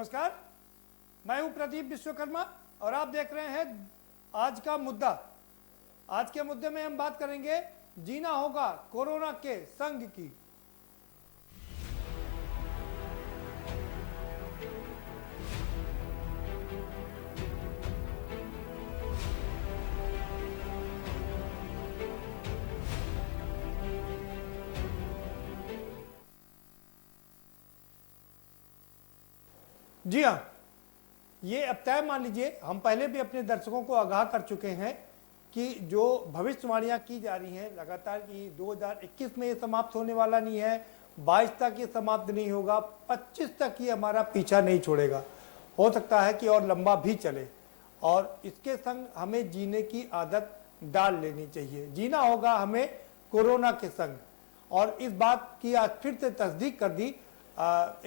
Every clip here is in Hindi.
नमस्कार, मैं हूं प्रदीप विश्वकर्मा और आप देख रहे हैं आज का मुद्दा। आज के मुद्दे में हम बात करेंगे जीना होगा कोरोना के संग की। जी हाँ, ये अब तय मान लीजिए, हम पहले भी अपने दर्शकों को आगाह कर चुके हैं कि जो भविष्यवाणियां की जा रही हैं लगातार कि 2021 में ये समाप्त होने वाला नहीं है, 22 तक ये समाप्त नहीं होगा, 25 तक ये हमारा पीछा नहीं छोड़ेगा, हो सकता है कि और लंबा भी चले। और इसके संग हमें जीने की आदत डाल लेनी चाहिए। जीना होगा हमें कोरोना के संग। और इस बात की आज फिर से तस्दीक कर दी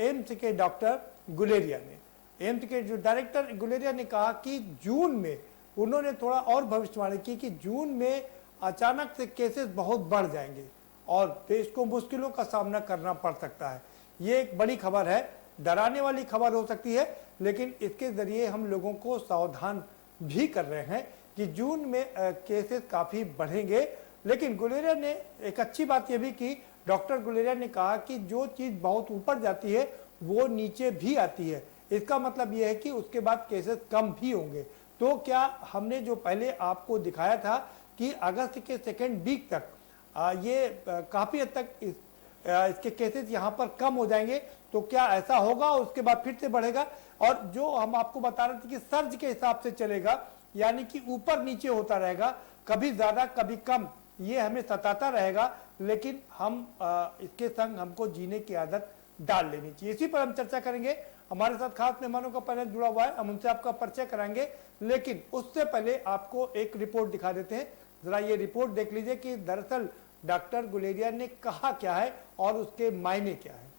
एम्स के डॉक्टर गुलेरिया ने। एम्स के जो डायरेक्टर गुलेरिया ने कहा कि जून में उन्होंने थोड़ा और भविष्यवाणी की कि जून में अचानक से केसेस बहुत बढ़ जाएंगे और देश को मुश्किलों का सामना करना पड़ सकता है। ये एक बड़ी खबर है, डराने वाली खबर हो सकती है, लेकिन इसके जरिए हम लोगों को सावधान भी कर रहे हैं कि जून में केसेस काफ़ी बढ़ेंगे। लेकिन गुलेरिया ने एक अच्छी बात यह भी की, डॉक्टर गुलेरिया ने कहा कि जो चीज़ बहुत ऊपर जाती है वो नीचे भी आती है। इसका मतलब यह है कि उसके बाद केसेस कम भी होंगे। तो क्या हमने जो पहले आपको दिखाया था कि अगस्त के सेकेंड वीक तक ये काफ़ी हद तक इसके केसेस यहाँ पर कम हो जाएंगे, तो क्या ऐसा होगा और उसके बाद फिर से बढ़ेगा? और जो हम आपको बता रहे थे कि सर्ज के हिसाब से चलेगा, यानी कि ऊपर नीचे होता रहेगा, कभी ज़्यादा कभी कम, ये हमें सताता रहेगा। लेकिन हम इसके संग हमको जीने की आदत डाल लेनी चाहिए। इसी पर हम चर्चा करेंगे। हमारे साथ खास मेहमानों का पैनल जुड़ा हुआ है, हम उनसे आपका परिचय कराएंगे, लेकिन उससे पहले आपको एक रिपोर्ट दिखा देते हैं। जरा ये रिपोर्ट देख लीजिए कि दरअसल डॉक्टर गुलेरिया ने कहा क्या है और उसके मायने क्या है।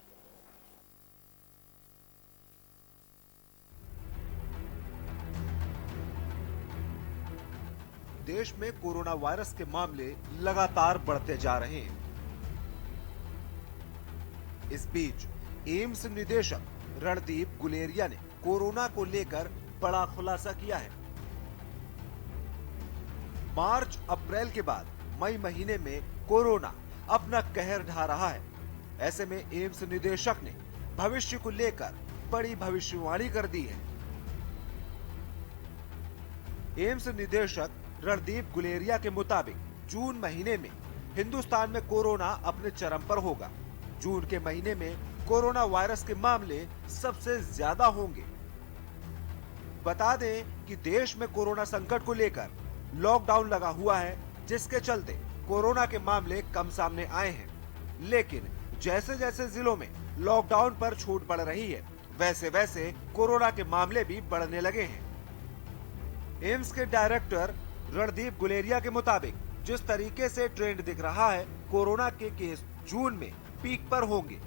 देश में कोरोना वायरस के मामले लगातार बढ़ते जा रहे हैं। इस बीच एम्स निदेशक रणदीप गुलेरिया ने कोरोना को लेकर बड़ा खुलासा किया है। मार्च अप्रैल के बाद मई महीने में कोरोना अपना कहर ढा रहा है। ऐसे में एम्स निदेशक ने भविष्य को लेकर बड़ी भविष्यवाणी कर दी है। एम्स निदेशक रणदीप गुलेरिया के मुताबिक जून महीने में हिंदुस्तान में कोरोना अपने चरम पर होगा। जून के महीने में कोरोना वायरस के मामले सबसे ज्यादा होंगे। बता दें कि देश में कोरोना संकट को लेकर लॉकडाउन लगा हुआ है, जिसके चलते कोरोना के मामले कम सामने आए हैं। लेकिन जैसे जैसे जिलों में लॉकडाउन पर छूट बढ़ रही है, वैसे वैसे कोरोना के मामले भी बढ़ने लगे हैं। एम्स के डायरेक्टर रणदीप गुलेरिया के मुताबिक जिस तरीके से ट्रेंड दिख रहा है, कोरोना के केस जून में पीक पर होंगे।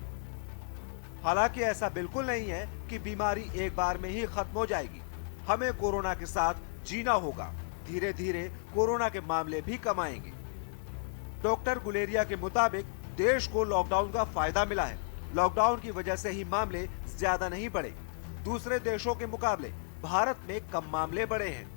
हालांकि ऐसा बिल्कुल नहीं है कि बीमारी एक बार में ही खत्म हो जाएगी। हमें कोरोना के साथ जीना होगा। धीरे धीरे कोरोना के मामले भी कम आएंगे। डॉक्टर गुलेरिया के मुताबिक देश को लॉकडाउन का फायदा मिला है। लॉकडाउन की वजह से ही मामले ज्यादा नहीं बढ़े। दूसरे देशों के मुकाबले भारत में कम मामले बढ़े हैं।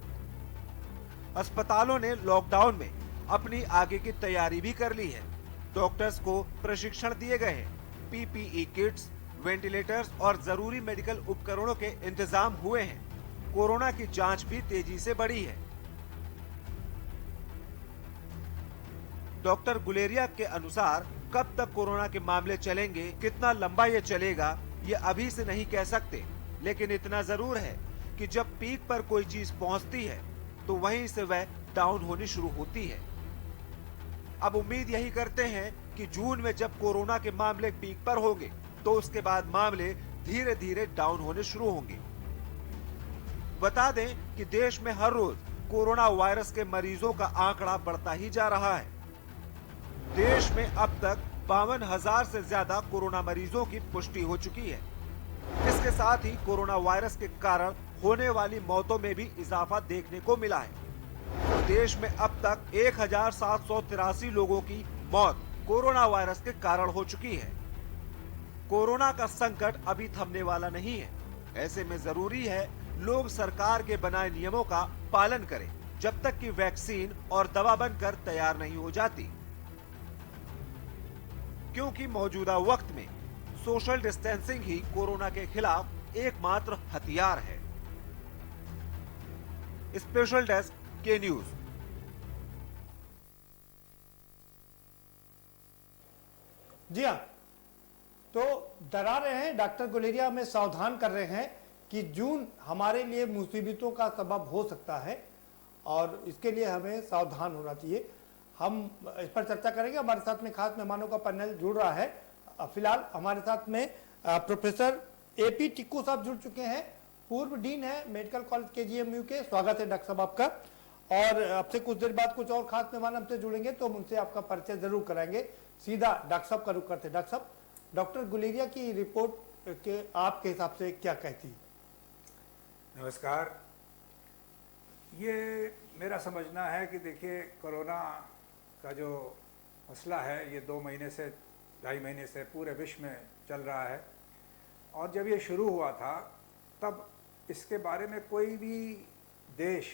अस्पतालों ने लॉकडाउन में अपनी आगे की तैयारी भी कर ली है। डॉक्टर्स को प्रशिक्षण दिए गए हैं। पीपीई किट्स, वेंटिलेटर्स और जरूरी मेडिकल उपकरणों के इंतजाम हुए हैं। कोरोना की जांच भी तेजी से बढ़ी है। डॉक्टर गुलेरिया के अनुसार कब तक कोरोना के मामले चलेंगे, कितना लंबा ये चलेगा, ये अभी से नहीं कह सकते। लेकिन इतना जरूर है कि जब पीक पर कोई चीज पहुंचती है तो वहीं से वह डाउन होनी शुरू होती है। अब उम्मीद यही करते हैं कि जून में जब कोरोना के मामले पीक पर होंगे तो उसके बाद मामले धीरे धीरे डाउन होने शुरू होंगे। बता दें कि देश में हर रोज कोरोना वायरस के मरीजों का आंकड़ा बढ़ता ही जा रहा है। देश में अब तक 52,000 से ज्यादा कोरोना मरीजों की पुष्टि हो चुकी है। इसके साथ ही कोरोना वायरस के कारण होने वाली मौतों में भी इजाफा देखने को मिला है। देश में अब तक 1,783 लोगों की मौत कोरोना वायरस के कारण हो चुकी है। कोरोना का संकट अभी थमने वाला नहीं है। ऐसे में जरूरी है लोग सरकार के बनाए नियमों का पालन करें जब तक कि वैक्सीन और दवा बनकर तैयार नहीं हो जाती, क्योंकि मौजूदा वक्त में सोशल डिस्टेंसिंग ही कोरोना के खिलाफ एकमात्र हथियार है। स्पेशल डेस्क के न्यूज। जी हाँ, तो डरा रहे हैं डॉक्टर गुलेरिया, हमें सावधान कर रहे हैं कि जून हमारे लिए मुसीबतों का सबब हो सकता है और इसके लिए हमें सावधान होना चाहिए। हम इस पर चर्चा करेंगे। हमारे साथ में खास मेहमानों का पैनल जुड़ रहा है। फिलहाल हमारे साथ में प्रोफेसर एपी टिक्कू साहब जुड़ चुके हैं, पूर्व डीन है मेडिकल कॉलेज केजीएमयू के। स्वागत है डॉक्टर साहब आपका। और अब से कुछ देर बाद कुछ और खास मेहमान हमसे जुड़ेंगे तो हम उनसे आपका परिचय जरूर कराएंगे। सीधा डॉक्टर साहब का रुख करते हैं। डॉक्टर साहब, डॉक्टर गुलेरिया की रिपोर्ट के आपके हिसाब से क्या कहती है? नमस्कार। ये मेरा समझना है कि देखिए, कोरोना का जो मसला है ये 2 महीने से 2.5 महीने से पूरे विश्व में चल रहा है और जब ये शुरू हुआ था तब इसके बारे में कोई भी देश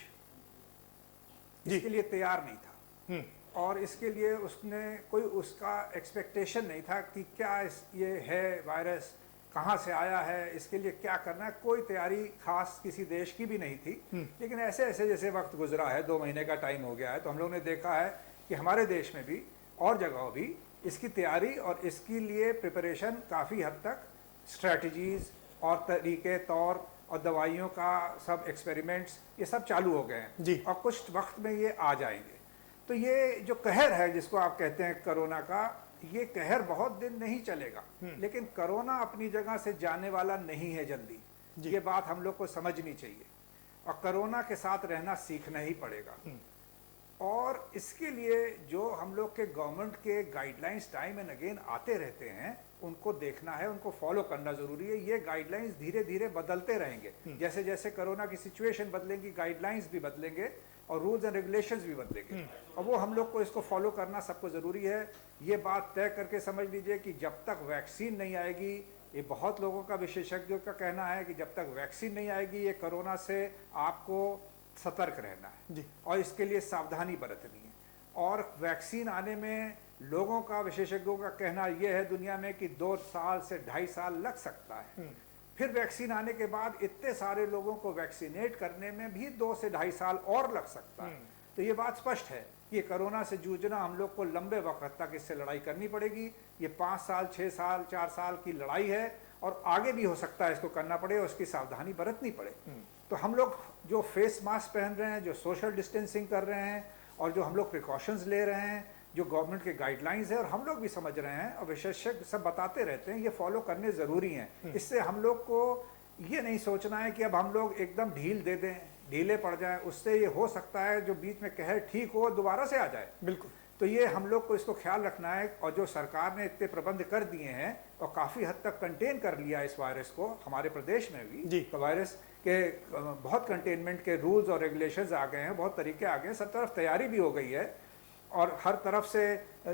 इसके लिए तैयार नहीं था और इसके लिए उसने कोई उसका एक्सपेक्टेशन नहीं था कि क्या ये है वायरस, कहाँ से आया है, इसके लिए क्या करना है। कोई तैयारी खास किसी देश की भी नहीं थी। लेकिन ऐसे ऐसे जैसे वक्त गुजरा है, 2 महीने का टाइम हो गया है, तो हम लोगों ने देखा है कि हमारे देश में भी और जगहों भी इसकी तैयारी और इसके लिए प्रिपरेशन काफ़ी हद तक स्ट्रैटेजीज और तरीके तौर और दवाइयों का सब एक्सपेरिमेंट्स ये सब चालू हो गए हैं और कुछ वक्त में ये आ जाएंगे। तो ये जो कहर है जिसको आप कहते हैं कोरोना का, ये कहर बहुत दिन नहीं चलेगा, लेकिन कोरोना अपनी जगह से जाने वाला नहीं है जल्दी। ये बात हम लोग को समझनी चाहिए और कोरोना के साथ रहना सीखना ही पड़ेगा। और इसके लिए जो हम लोग के गवर्नमेंट के गाइडलाइंस टाइम एंड अगेन आते रहते हैं, उनको देखना है, उनको फॉलो करना जरूरी है। ये गाइडलाइंस धीरे धीरे बदलते रहेंगे। जैसे जैसे कोरोना की सिचुएशन बदलेंगी, गाइडलाइंस भी बदलेंगे और रूल्स एंड रेगुलेशंस भी बदलेंगे और वो हम लोग को इसको फॉलो करना सबको ज़रूरी है। ये बात तय करके समझ लीजिए कि जब तक वैक्सीन नहीं आएगी, ये बहुत लोगों का, विशेषज्ञों का कहना है कि जब तक वैक्सीन नहीं आएगी ये कोरोना से आपको सतर्क रहना है और इसके लिए सावधानी बरतनी है। और वैक्सीन आने में लोगों का, विशेषज्ञों का कहना यह है दुनिया में कि 2 साल से 2.5 साल लग सकता है। फिर वैक्सीन आने के बाद इतने सारे लोगों को वैक्सीनेट करने में भी 2 से 2.5 साल और लग सकता है। तो ये बात स्पष्ट है कि कोरोना से जूझना हम लोग को लंबे वक्त तक इससे लड़ाई करनी पड़ेगी। ये 5 साल, 6 साल, 4 साल की लड़ाई है और आगे भी हो सकता है इसको करना पड़े और उसकी सावधानी बरतनी पड़े। तो हम लोग जो फेस मास्क पहन रहे हैं, जो सोशल डिस्टेंसिंग कर रहे हैं और जो हम लोग प्रिकॉशंस ले रहे हैं, जो गवर्नमेंट के गाइडलाइंस है और हम लोग भी समझ रहे हैं और विशेषज्ञ सब बताते रहते हैं, ये फॉलो करने ज़रूरी हैं। इससे हम लोग को ये नहीं सोचना है कि अब हम लोग एकदम ढील दे दें, ढीले पड़ जाएं। उससे ये हो सकता है जो बीच में कहर ठीक हो दोबारा से आ जाए। बिल्कुल। तो ये हम लोग को इसको ख्याल रखना है और जो सरकार ने इतने प्रबंध कर दिए हैं और काफ़ी हद तक कंटेन कर लिया इस वायरस को, हमारे प्रदेश में भी तो वायरस के बहुत कंटेनमेंट के रूल्स और रेगुलेशंस आ गए हैं, बहुत तरीके आ गए हैं, सब तरफ तैयारी भी हो गई है और हर तरफ से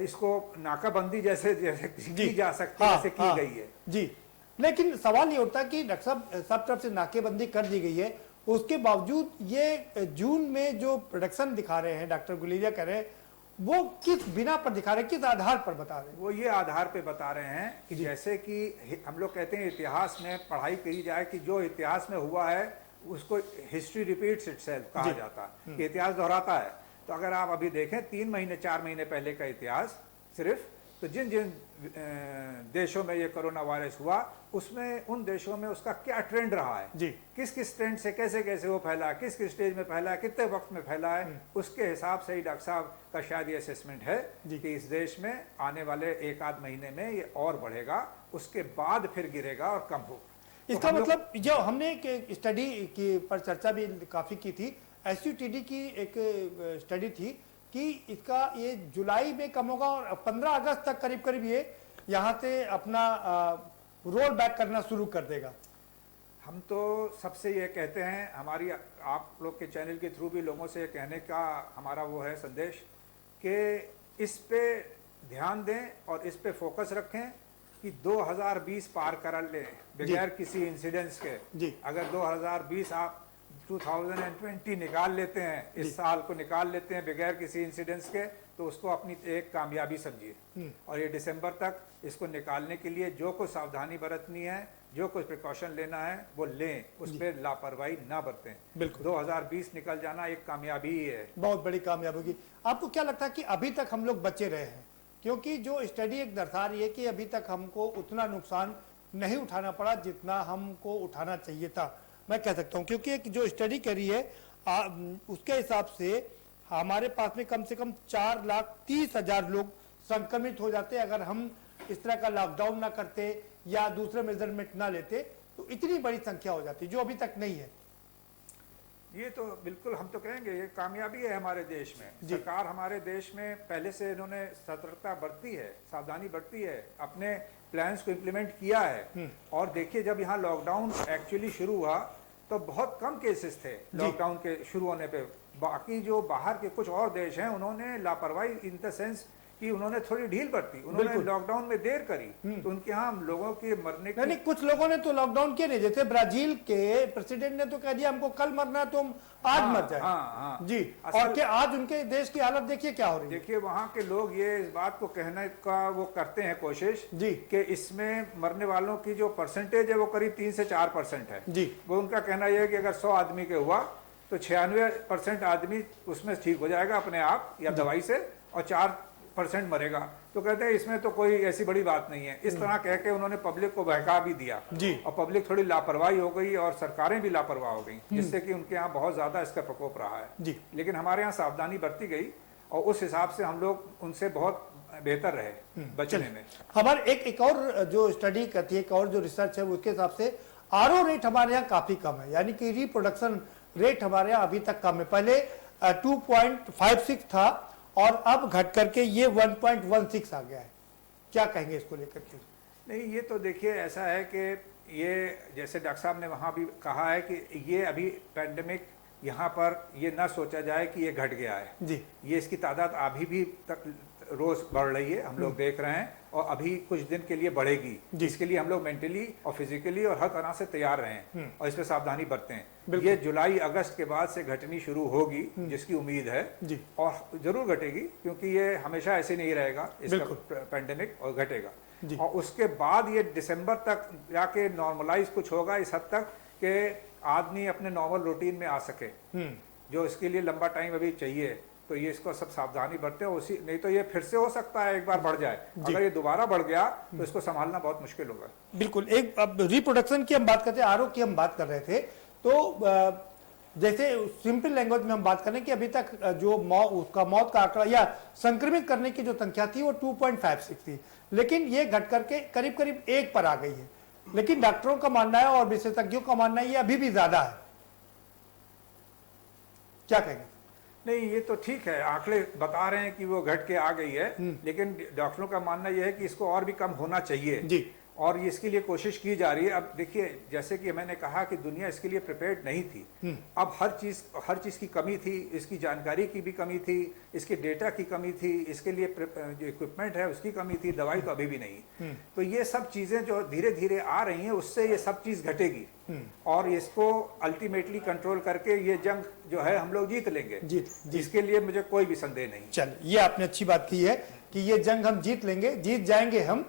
इसको नाकाबंदी जैसे की जा सकती है, जैसे की गई है। जी, लेकिन सवाल ये उठता कि डॉक्टर साहब सब तरफ से नाकेबंदी कर दी गई है, उसके बावजूद ये जून में जो प्रोडक्शन दिखा रहे हैं डॉक्टर गुलेरिया कह रहे हैं, वो किस बिना पर दिखा रहे हैं, किस आधार पर बता रहे हैं? वो ये आधार पे बता रहे हैं कि जैसे कि हम लोग कहते हैं इतिहास में पढ़ाई करी जाए कि जो इतिहास में हुआ है उसको हिस्ट्री रिपीट्स इटसेल्फ कहा जाता है कि इतिहास दोहराता है। तो अगर आप अभी देखें 3 महीने 4 महीने पहले का इतिहास सिर्फ, तो जिन जिन देशों में ये कोरोना वायरस हुआ उसमें उन देशों में उसका क्या ट्रेंड रहा है जी, किस किस ट्रेंड से कैसे कैसे वो फैला, किस किस स्टेज में फैला, कितने वक्त में फैला है, उसके हिसाब से ही डॉक्टर साहब का शायद ये असेसमेंट है कि इस देश में आने वाले 1-8 महीने में ये और बढ़ेगा, उसके बाद फिर गिरेगा और कम होगा। इसका मतलब जो हमने एक स्टडी की पर चर्चा भी काफ़ी की थी, SUTD की एक स्टडी थी कि इसका ये जुलाई में कम होगा और 15 अगस्त तक करीब करीब ये यहाँ से अपना रोल बैक करना शुरू कर देगा। हम तो सबसे ये कहते हैं, हमारी आप लोग के चैनल के थ्रू भी लोगों से कहने का हमारा वो है संदेश कि इस पे ध्यान दें और इस पे फोकस रखें कि 2020 पार कर लें बगैर किसी इंसिडेंस के। जी। अगर 2020 आप 2020 निकाल लेते हैं, इस साल को निकाल लेते हैं बगैर किसी इंसिडेंस के, तो उसको अपनी एक कामयाबी समझिए। और ये दिसंबर तक इसको निकालने के लिए जो कुछ सावधानी बरतनी है, जो कुछ प्रिकॉशन लेना है वो लें, उस पर लापरवाही ना बरतें। बिल्कुल। 2020 निकल जाना एक कामयाबी ही है, बहुत बड़ी कामयाबी होगी। आपको क्या लगता है कि अभी तक हम लोग बचे रहे हैं? क्योंकि जो स्टडी एक दर्शा रही है कि अभी तक हमको उतना नुकसान नहीं उठाना पड़ा जितना हमको उठाना चाहिए था, मैं कह सकता हूं। क्योंकि एक जो स्टडी करी है उसके हिसाब से हमारे पास में कम से कम 4,30,000 लोग संक्रमित हो जाते अगर हम इस तरह का लॉकडाउन ना करते या दूसरे मेजरमेंट ना लेते, तो इतनी बड़ी संख्या हो जाती जो अभी तक नहीं है। ये तो बिल्कुल हम तो कहेंगे ये कामयाबी है हमारे देश में। सरकार हमारे देश में पहले से इन्होंने सतर्कता बरती है, सावधानी बरती है, अपने प्लान्स को इम्प्लीमेंट किया है। और देखिए जब यहाँ लॉकडाउन एक्चुअली शुरू हुआ तो बहुत कम केसेस थे लॉकडाउन के शुरू होने पे। बाकी जो बाहर के कुछ और देश हैं उन्होंने लापरवाही इन द सेंस कि उन्होंने थोड़ी ढील बरती, उन्होंने लॉकडाउन में देर करी, तो उनके यहाँ हम लोगों के मरने नहीं, कुछ लोगों ने तो लॉकडाउन किया नहीं। जैसे ब्राजील के प्रेसिडेंट ने तो कह दिया हमको कल मरना है, तुम आज मर जाए। जी। और क्या आज उनके देश की हालत देखिए क्या हो रही है। देखिए वहाँ के लोग ये इस बात को कहने का वो करते हैं कोशिश जी कि इसमें मरने वालों की जो परसेंटेज है वो करीब 3 से 4% है। जी। वो उनका कहना यह है कि अगर 100 आदमी के हुआ तो 96% आदमी उसमें ठीक हो जाएगा अपने आप या दवाई से, और 4% मरेगा। तो कहते हैं इसमें तो कोई ऐसी बड़ी बात नहीं है। इस तरह कह के उन्होंने पब्लिक को बहका भी दिया जी। और पब्लिक थोड़ी लापरवाही हो गई और सरकारें भी लापरवाह हो गई, जिससे कि उनके यहाँ बहुत ज्यादा इसका प्रकोप रहा है जी। लेकिन हमारे यहाँ सावधानी बरती गई और उस हिसाब से हम लोग उनसे बहुत बेहतर रहे बचने में। हमारे एक और जो स्टडी करती है, एक और जो रिसर्च है, उसके हिसाब से आरओ रेट हमारे यहाँ काफी कम है, यानी कि रिप्रोडक्शन रेट हमारे यहाँ अभी तक कम है। पहले 2.56 था और अब घट करके ये 1.16 आ गया है। क्या कहेंगे इसको लेकर के? नहीं, ये तो देखिए ऐसा है कि ये जैसे डॉक्टर साहब ने वहाँ भी कहा है कि ये अभी पैंडेमिक यहाँ पर ये ना सोचा जाए कि ये घट गया है जी। ये इसकी तादाद अभी भी तक रोज बढ़ रही है, हम लोग देख रहे हैं, और अभी कुछ दिन के लिए बढ़ेगी। इसके लिए हम लोग मेंटली और फिजिकली और हर तरह से तैयार रहें और इस पर सावधानी बरतें। ये जुलाई अगस्त के बाद से घटनी शुरू होगी जिसकी उम्मीद है जी। और जरूर घटेगी, क्योंकि ये हमेशा ऐसे नहीं रहेगा इसका पैंडेमिक, और घटेगा। और उसके बाद ये दिसंबर तक जाके नॉर्मलाइज कुछ होगा इस हद तक कि आदमी अपने नॉर्मल रूटीन में आ सके, जो इसके लिए लंबा टाइम अभी चाहिए। तो ये इसको सब सावधानी बरते, उसी नहीं तो ये फिर से हो सकता है एक बार बढ़ जाए। अगर ये दोबारा बढ़ गया तो इसको संभालना बहुत मुश्किल होगा। बिल्कुल। एक अब रिप्रोडक्शन की हम बात करते हैं, आरओ की हम बात कर रहे थे, तो जैसे सिंपल लैंग्वेज में हम बात करें कि अभी तक जो उसका मौत का आंकड़ा या संक्रमित करने की जो संख्या थी वो 2.56 थी, लेकिन ये घट करके करीब करीब 1 पर आ गई है। लेकिन डॉक्टरों का मानना है और विशेषज्ञों का मानना है ये अभी भी ज्यादा है। क्या कहेंगे? नहीं, ये तो ठीक है, आंकड़े बता रहे हैं कि वो घट के आ गई है, लेकिन डॉक्टरों का मानना यह है कि इसको और भी कम होना चाहिए जी। और इसके लिए कोशिश की जा रही है। अब देखिए जैसे कि मैंने कहा कि दुनिया इसके लिए प्रिपेयर्ड नहीं थी। अब हर चीज़ की कमी थी, इसकी जानकारी की भी कमी थी, इसके डेटा की कमी थी, इसके लिए जो इक्विपमेंट है उसकी कमी थी, दवाई तो अभी भी नहीं। तो ये सब चीज़ें जो धीरे धीरे आ रही हैं उससे ये सब चीज़ घटेगी और इसको अल्टीमेटली कंट्रोल करके ये जंग जो है हम लोग जीत लेंगे। इसके लिए मुझे कोई भी संदेह नहीं। चल, ये आपने अच्छी बात की है कि ये जंग हम जीत लेंगे, जीत जाएंगे हम।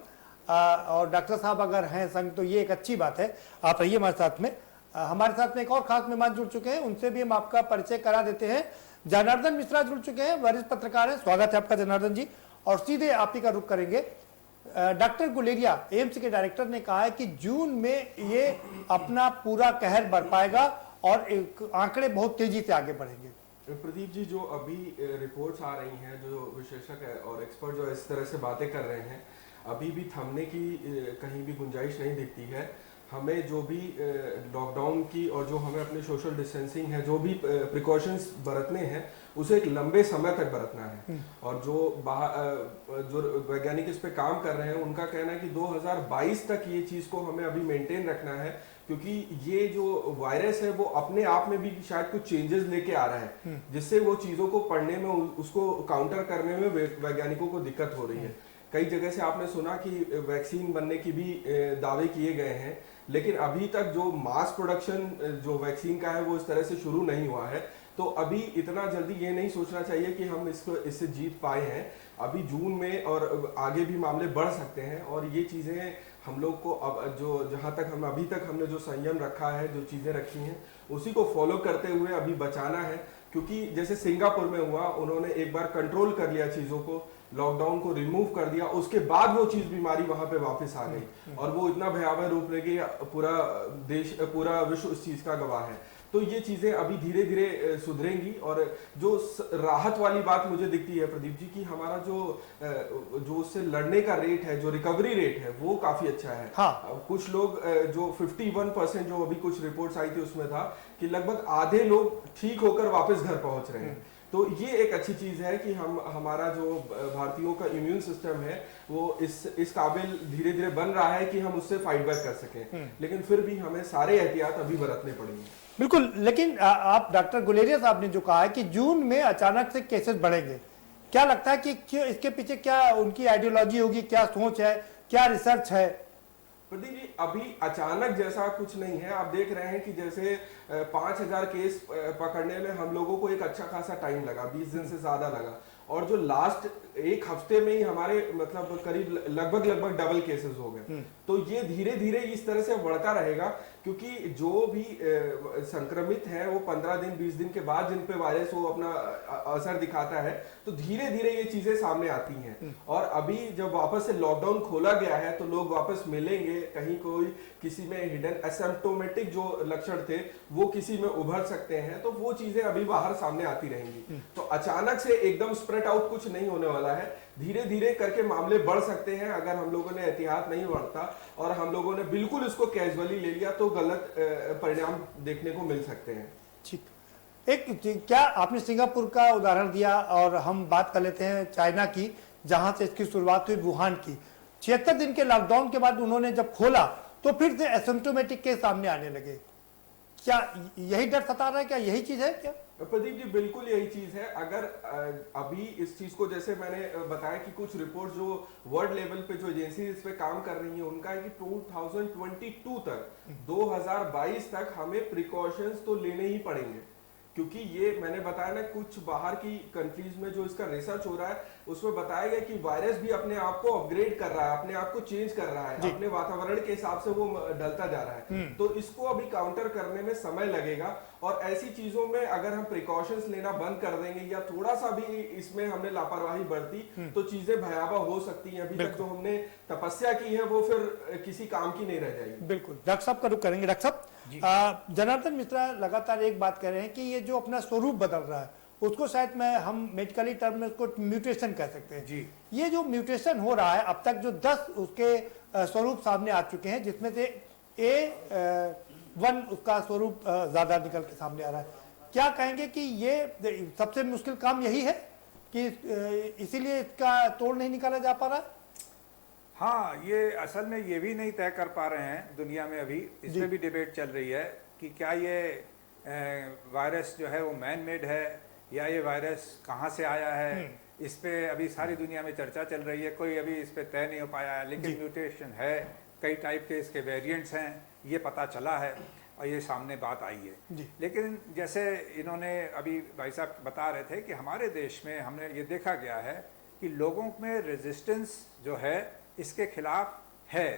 और डॉक्टर साहब अगर हैं संग तो ये एक अच्छी बात है। आप रहिए हमारे साथ में। हमारे साथ में एक और खास मेहमान जुड़ चुके हैं, उनसे भी हम आपका परिचय करा देते हैं। जनार्दन मिश्रा जुड़ चुके हैं, वरिष्ठ पत्रकार हैं। स्वागत है आपका जनार्दन जी। और सीधे आप ही का रुख करेंगे। डॉक्टर गुलेरिया एम्स के डायरेक्टर ने कहा है कि जून में ये अपना पूरा कहर बरपाएगा और आंकड़े बहुत तेजी से आगे बढ़ेंगे। प्रदीप जी, जो अभी रिपोर्ट्स आ रही हैं, जो विशेषज्ञ और एक्सपर्ट जो इस तरह से बातें कर रहे हैं, अभी भी थमने की कहीं भी गुंजाइश नहीं दिखती है। हमें जो भी लॉकडाउन की और जो हमें अपने सोशल डिस्टेंसिंग है, जो भी प्रिकॉशंस बरतने हैं, उसे एक लंबे समय तक बरतना है। और जो वैज्ञानिक इस पे काम कर रहे हैं उनका कहना है कि 2022 तक ये चीज़ को हमें अभी मेंटेन रखना है, क्योंकि ये जो वायरस है वो अपने आप में भी शायद कुछ चेंजेस लेके आ रहा है, जिससे वो चीज़ों को पढ़ने में, उसको काउंटर करने में वैज्ञानिकों को दिक्कत हो रही है। कई जगह से आपने सुना कि वैक्सीन बनने की भी दावे किए गए हैं, लेकिन अभी तक जो मास प्रोडक्शन जो वैक्सीन का है वो इस तरह से शुरू नहीं हुआ है। तो अभी इतना जल्दी ये नहीं सोचना चाहिए कि हम इससे जीत पाए हैं। अभी जून में और आगे भी मामले बढ़ सकते हैं, और ये चीज़ें हम लोग को अब जो जहाँ तक हम अभी तक हमने जो संयम रखा है, जो चीज़ें रखी हैं, उसी को फॉलो करते हुए अभी बचाना है। क्योंकि जैसे सिंगापुर में हुआ, उन्होंने एक बार कंट्रोल कर लिया चीज़ों को, लॉकडाउन को रिमूव कर दिया, उसके बाद वो चीज़ बीमारी वहाँ पे वापस आ गई और वो इतना भयावह रूप ले गई, पूरा देश पूरा विश्व इस चीज़ का गवाह है। तो ये चीज़ें अभी धीरे धीरे सुधरेंगी। और जो राहत वाली बात मुझे दिखती है प्रदीप जी, कि हमारा जो उससे लड़ने का रेट है, जो रिकवरी रेट है, वो काफ़ी अच्छा है। हाँ। कुछ लोग जो 51% जो अभी कुछ रिपोर्ट्स आई थी उसमें था कि लगभग आधे लोग ठीक होकर वापस घर पहुंच रहे हैं। तो ये एक अच्छी चीज़ है कि हमारा जो भारतीयों का इम्यून सिस्टम है वो इस काबिल धीरे धीरे बन रहा है कि हम उससे फाइट बैक कर सकें। लेकिन फिर भी हमें सारे एहतियात अभी बरतने पड़ेंगे। बिल्कुल, लेकिन आप डॉक्टर गुलेरिया साहब ने जो कहा है कि जून में अचानक से केसेस बढ़ेंगे, क्या लगता है कि क्यों, इसके पीछे क्या उनकी आइडियोलॉजी होगी, क्या सोच है, क्या रिसर्च है? प्रदीप जी, अभी अचानक जैसा कुछ नहीं है। आप देख रहे हैं कि जैसे 5000 केस पकड़ने में हम लोगों को एक अच्छा खासा टाइम लगा, 20 दिन से ज्यादा लगा, और जो लास्ट एक हफ्ते में ही हमारे मतलब करीब लगभग डबल केसेस हो गए। तो ये धीरे धीरे इस तरह से बढ़ता रहेगा, क्योंकि जो भी संक्रमित है वो 15 दिन 20 दिन के बाद जिन पे वायरस वो अपना असर दिखाता है, तो धीरे धीरे ये चीजें सामने आती हैं। और अभी जब वापस से लॉकडाउन खोला गया है तो लोग वापस मिलेंगे, कहीं कोई किसी में हिडन एसिम्प्टोमेटिक जो लक्षण थे वो किसी में उभर सकते हैं, तो वो चीजें अभी बाहर सामने आती रहेंगी। तो अचानक से एकदम स्प्रेड आउट कुछ नहीं होने वाला है, धीरे धीरे करके मामले बढ़ सकते हैं अगर हम लोगों ने एहतियात नहीं बरता और हम लोगों ने बिल्कुल इसको कैजुअली ले लिया तो गलत परिणाम देखने को मिल सकते हैं। ठीक, क्या आपने सिंगापुर का उदाहरण दिया, और हम बात कर लेते हैं चाइना की, जहां से इसकी शुरुआत हुई, वुहान की। 76 दिन के लॉकडाउन के बाद उन्होंने जब खोला तो फिर से एसिम्प्टोमेटिक केस सामने आने लगे। क्या यही डर सता रहा है, क्या यही चीज है क्या? प्रदीप जी, बिल्कुल यही चीज है। अगर अभी इस चीज को, जैसे मैंने बताया कि कुछ रिपोर्ट जो वर्ल्ड लेवल पे जो एजेंसी इस पे काम कर रही है, उनका है कि 2022 तक 2022 तक हमें प्रिकॉशंस तो लेने ही पड़ेंगे, क्योंकि ये मैंने बताया ना, कुछ बाहर की कंट्रीज में जो इसका रिसर्च हो रहा है उसमें बताया गया कि वायरस भी अपने आप को अपग्रेड कर रहा है, अपने आप को चेंज कर रहा है, अपने वातावरण के हिसाब से वो ढलता जा रहा है। तो इसको अभी काउंटर करने में समय लगेगा, और ऐसी चीजों में अगर हम प्रिकॉशंस लेना बंद कर देंगे या थोड़ा सा भी इसमें हमने लापरवाही बरती तो चीजें भयावह हो सकती हैं। अभी तक जो हमने तपस्या की है वो फिर किसी काम की नहीं रह जाएगी। बिल्कुल। डॉक्टर साहब का रुख करेंगे। डॉक्टर साहब, जनार्दन मिश्रा लगातार एक बात कह रहे हैं कि ये जो अपना स्वरूप बदल रहा है उसको शायद हम मेडिकली टर्म में उसको म्यूटेशन कह सकते हैं जी। ये जो म्यूटेशन हो रहा है, अब तक जो 10 उसके स्वरूप सामने आ चुके हैं, जिसमें से A1 उसका स्वरूप ज्यादा निकल के सामने आ रहा है। क्या कहेंगे कि ये सबसे मुश्किल काम यही है कि इसीलिए इसका तोड़ नहीं निकाला जा पा रहा? हाँ, ये असल में ये भी नहीं तय कर पा रहे हैं दुनिया में, अभी इसमें भी डिबेट चल रही है कि क्या ये वायरस जो है वो मैन मेड है या ये वायरस कहाँ से आया है। इस पे अभी सारी दुनिया में चर्चा चल रही है, कोई अभी इस पे तय नहीं हो पाया है, लेकिन म्यूटेशन है, कई टाइप के इसके वेरिएंट्स हैं, ये पता चला है और ये सामने बात आई है। लेकिन जैसे इन्होंने अभी भाई साहब बता रहे थे कि हमारे देश में हमने ये देखा गया है कि लोगों में रेजिस्टेंस जो है इसके खिलाफ है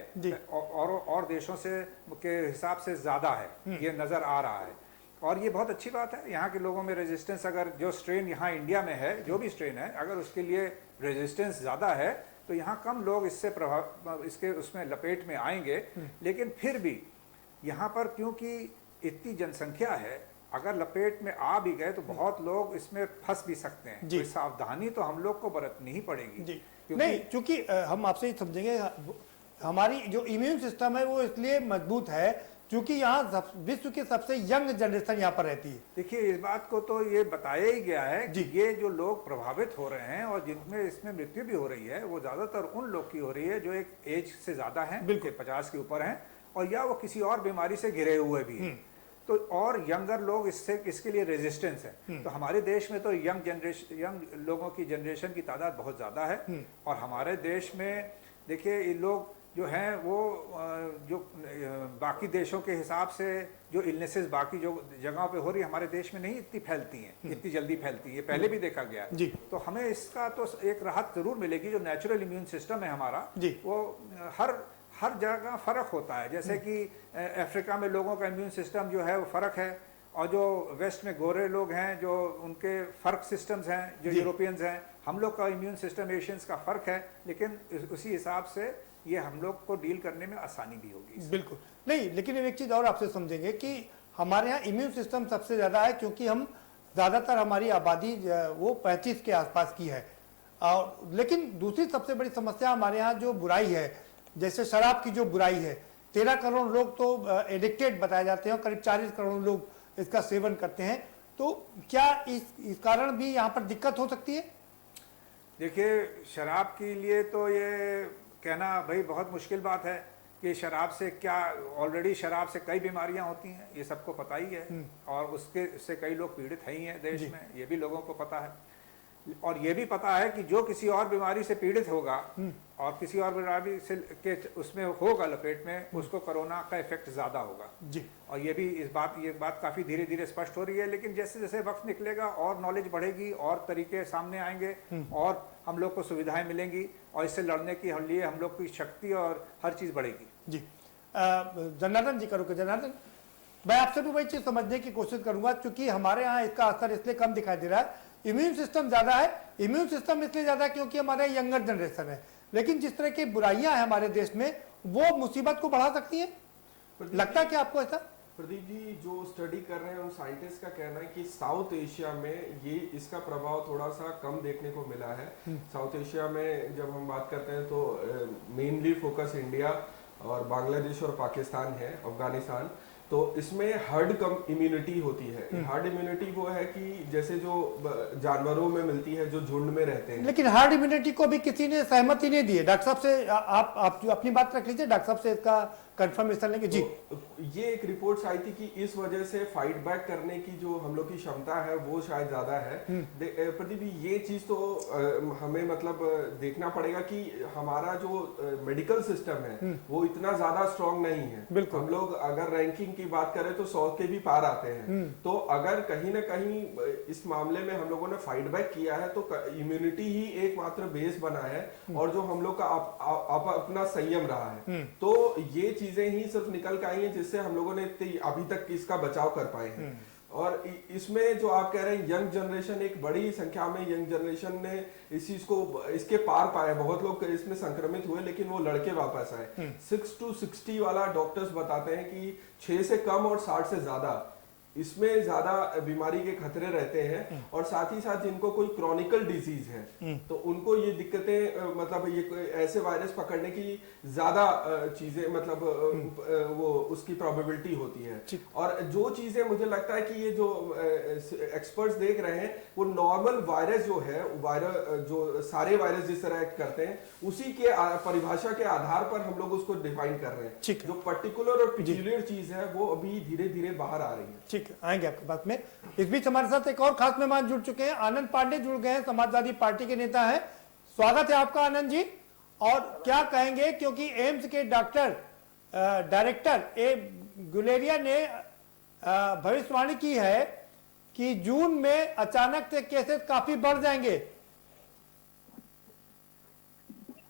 और देशों से के हिसाब से ज़्यादा है, ये नज़र आ रहा है। और ये बहुत अच्छी बात है, यहाँ के लोगों में रेजिस्टेंस, अगर जो स्ट्रेन यहाँ इंडिया में है, जो भी स्ट्रेन है, अगर उसके लिए रेजिस्टेंस ज़्यादा है तो यहाँ कम लोग इससे इसके उसमें लपेट में आएंगे। लेकिन फिर भी यहाँ पर क्योंकि इतनी जनसंख्या है, अगर लपेट में आ भी गए तो बहुत लोग इसमें फंस भी सकते हैं। तो सावधानी तो हम लोग को बरतनी ही पड़ेगी। नहीं, क्योंकि हम आपसे ही समझेंगे, हमारी जो इम्यून सिस्टम है वो इसलिए मजबूत है क्योंकि यहाँ विश्व की सबसे यंग जनरेशन यहाँ पर रहती है। देखिए, इस बात को तो ये बताया ही गया है कि ये जो लोग प्रभावित हो रहे हैं और जिनमें इसमें मृत्यु भी हो रही है, वो ज्यादातर उन लोग की हो रही है जो एक एज से ज्यादा है, 50 के ऊपर हैं, और या वो किसी और बीमारी से घिरे हुए भी हैं। तो और यंगर लोग इसके लिए रेजिस्टेंस है। तो हमारे देश में तो यंग लोगों की जनरेशन की तादाद बहुत ज़्यादा है। और हमारे देश में देखिए ये लोग जो हैं वो जो बाकी देशों के हिसाब से जो इलनेसेस बाकी जो जगहों पे हो रही है हमारे देश में नहीं इतनी फैलती हैं, इतनी जल्दी फैलती हैं, ये पहले भी देखा गया है। तो हमें इसका तो एक राहत जरूर मिलेगी। जो नेचुरल इम्यून सिस्टम है हमारा वो हर जगह फ़र्क होता है। जैसे कि अफ्रीका में लोगों का इम्यून सिस्टम जो है वो फ़र्क है, और जो वेस्ट में गोरे लोग हैं जो उनके फ़र्क सिस्टम्स हैं, जो यूरोपियंस हैं, हम लोग का इम्यून सिस्टम एशियंस का फ़र्क है, लेकिन उसी हिसाब से ये हम लोग को डील करने में आसानी भी होगी। बिल्कुल नहीं, लेकिन एक चीज़ और आपसे समझेंगे कि हमारे यहाँ इम्यून सिस्टम सबसे ज़्यादा है क्योंकि हम ज़्यादातर हमारी आबादी वो 35 के आसपास की है। और लेकिन दूसरी सबसे बड़ी समस्या हमारे यहाँ जो बुराई है, जैसे शराब की जो बुराई है, 13 करोड़ लोग तो एडिक्टेड बताए जाते हैं और करीब 40 करोड़ लोग इसका सेवन करते हैं। तो क्या इस कारण भी यहाँ पर दिक्कत हो सकती है? देखिए शराब के लिए तो ये कहना भाई बहुत मुश्किल बात है कि शराब से क्या, ऑलरेडी शराब से कई बीमारियां होती हैं, ये सबको पता ही है। और उसके से कई लोग पीड़ित हैं ही हैं देश में, ये भी लोगों को पता है। और ये भी पता है कि जो किसी और बीमारी से पीड़ित होगा और किसी और बीमारी से के उसमें होगा लपेट में, उसको कोरोना का इफेक्ट ज़्यादा होगा जी। और ये बात काफ़ी धीरे धीरे स्पष्ट हो रही है। लेकिन जैसे जैसे वक्त निकलेगा और नॉलेज बढ़ेगी और तरीके सामने आएंगे और हम लोग को सुविधाएं मिलेंगी और इससे लड़ने के लिए हम लोग की शक्ति और हर चीज़ बढ़ेगी। जी जनार्दन जी करोगे। जनार्दन, मैं आपसे भी वही चीज़ समझने की कोशिश करूंगा, क्योंकि हमारे यहाँ इसका असर इसलिए कम दिखाई दे रहा है। इम्यून सिस्टम ज़्यादा है, इम्यून सिस्टम इसलिए ज़्यादा है क्योंकि हमारे यंगर जनरेशन है, लेकिन जिस तरह की बुराइयां हैं हमारे देश में वो मुसीबत को बढ़ा सकती है। लगता है कि आपको ऐसा? प्रदीप जी, जो स्टडी कर रहे हैं उन साइंटिस्ट का कहना है कि साउथ एशिया में ये इसका प्रभाव थोड़ा सा कम देखने को मिला है। साउथ एशिया में जब हम बात करते हैं तो मेनली फोकस इंडिया और बांग्लादेश और पाकिस्तान है, अफगानिस्तान। तो इसमें हर्ड कम इम्यूनिटी होती है। हर्ड इम्यूनिटी वो है कि जैसे जो जानवरों में मिलती है जो झुंड में रहते हैं। लेकिन हर्ड इम्यूनिटी को भी किसी ने सहमति नहीं दी है। डॉक्टर साहब से आप जो अपनी बात रख लीजिए, डॉक्टर साहब से इसका कंफर्मेशन लेंगे। जी, तो ये एक रिपोर्ट आई थी कि इस वजह से फाइट बैक करने की जो हम लोग की क्षमता है वो शायद ज्यादा है। प्रदीप ये चीज तो हमें मतलब देखना पड़ेगा कि हमारा जो मेडिकल सिस्टम है वो इतना ज्यादा स्ट्रांग नहीं है। हम लोग अगर रैंकिंग की बात करें तो 100 के भी पार आते हैं। तो अगर कहीं ना कहीं इस मामले में हम लोगों ने फाइट बैक किया है तो इम्यूनिटी ही एकमात्र बेस बना है और जो हम लोग का अपना संयम रहा है। तो ये चीजें ही सिर्फ निकल के आई हैं जिससे हम लोगों ने अभी तक इसका बचाव कर पाए हैं। और इसमें जो आप कह रहे हैं यंग जनरेशन, एक बड़ी संख्या में यंग जनरेशन ने इस चीज को इसके पार पाया। बहुत लोग इसमें संक्रमित हुए लेकिन वो लड़के वापस आए। 6 to 60 वाला डॉक्टर्स बताते हैं कि 6 से कम और 60 से ज्यादा इसमें ज्यादा बीमारी के खतरे रहते हैं। और साथ ही साथ जिनको कोई क्रॉनिकल डिजीज है तो उनको ये दिक्कतें मतलब ये ऐसे वायरस पकड़ने की ज्यादा चीजें मतलब वो उसकी प्रोबेबिलिटी होती है। और जो चीजें मुझे लगता है कि ये जो एक्सपर्ट्स देख रहे हैं वो नॉर्मल वायरस जो है, जो सारे वायरस जिस तरह एक्ट करते हैं उसी के परिभाषा के आधार पर हम लोग उसको डिफाइन कर रहे हैं। जो पर्टिकुलर और पिक्यूलियर चीज है वो अभी धीरे धीरे बाहर आ रही है। ठीक, आएंगे आपकी बात में। इस बीच हमारे साथ एक और खास मेहमान जुड़ चुके हैं, आनंद पांडे जुड़ गए हैं, समाजवादी पार्टी के नेता हैं। स्वागत है आपका आनंद जी। और क्या कहेंगे, क्योंकि एम्स के डायरेक्टर ए गुलेरिया ने भविष्यवाणी की है कि जून में अचानक से केसेस काफी बढ़ जाएंगे।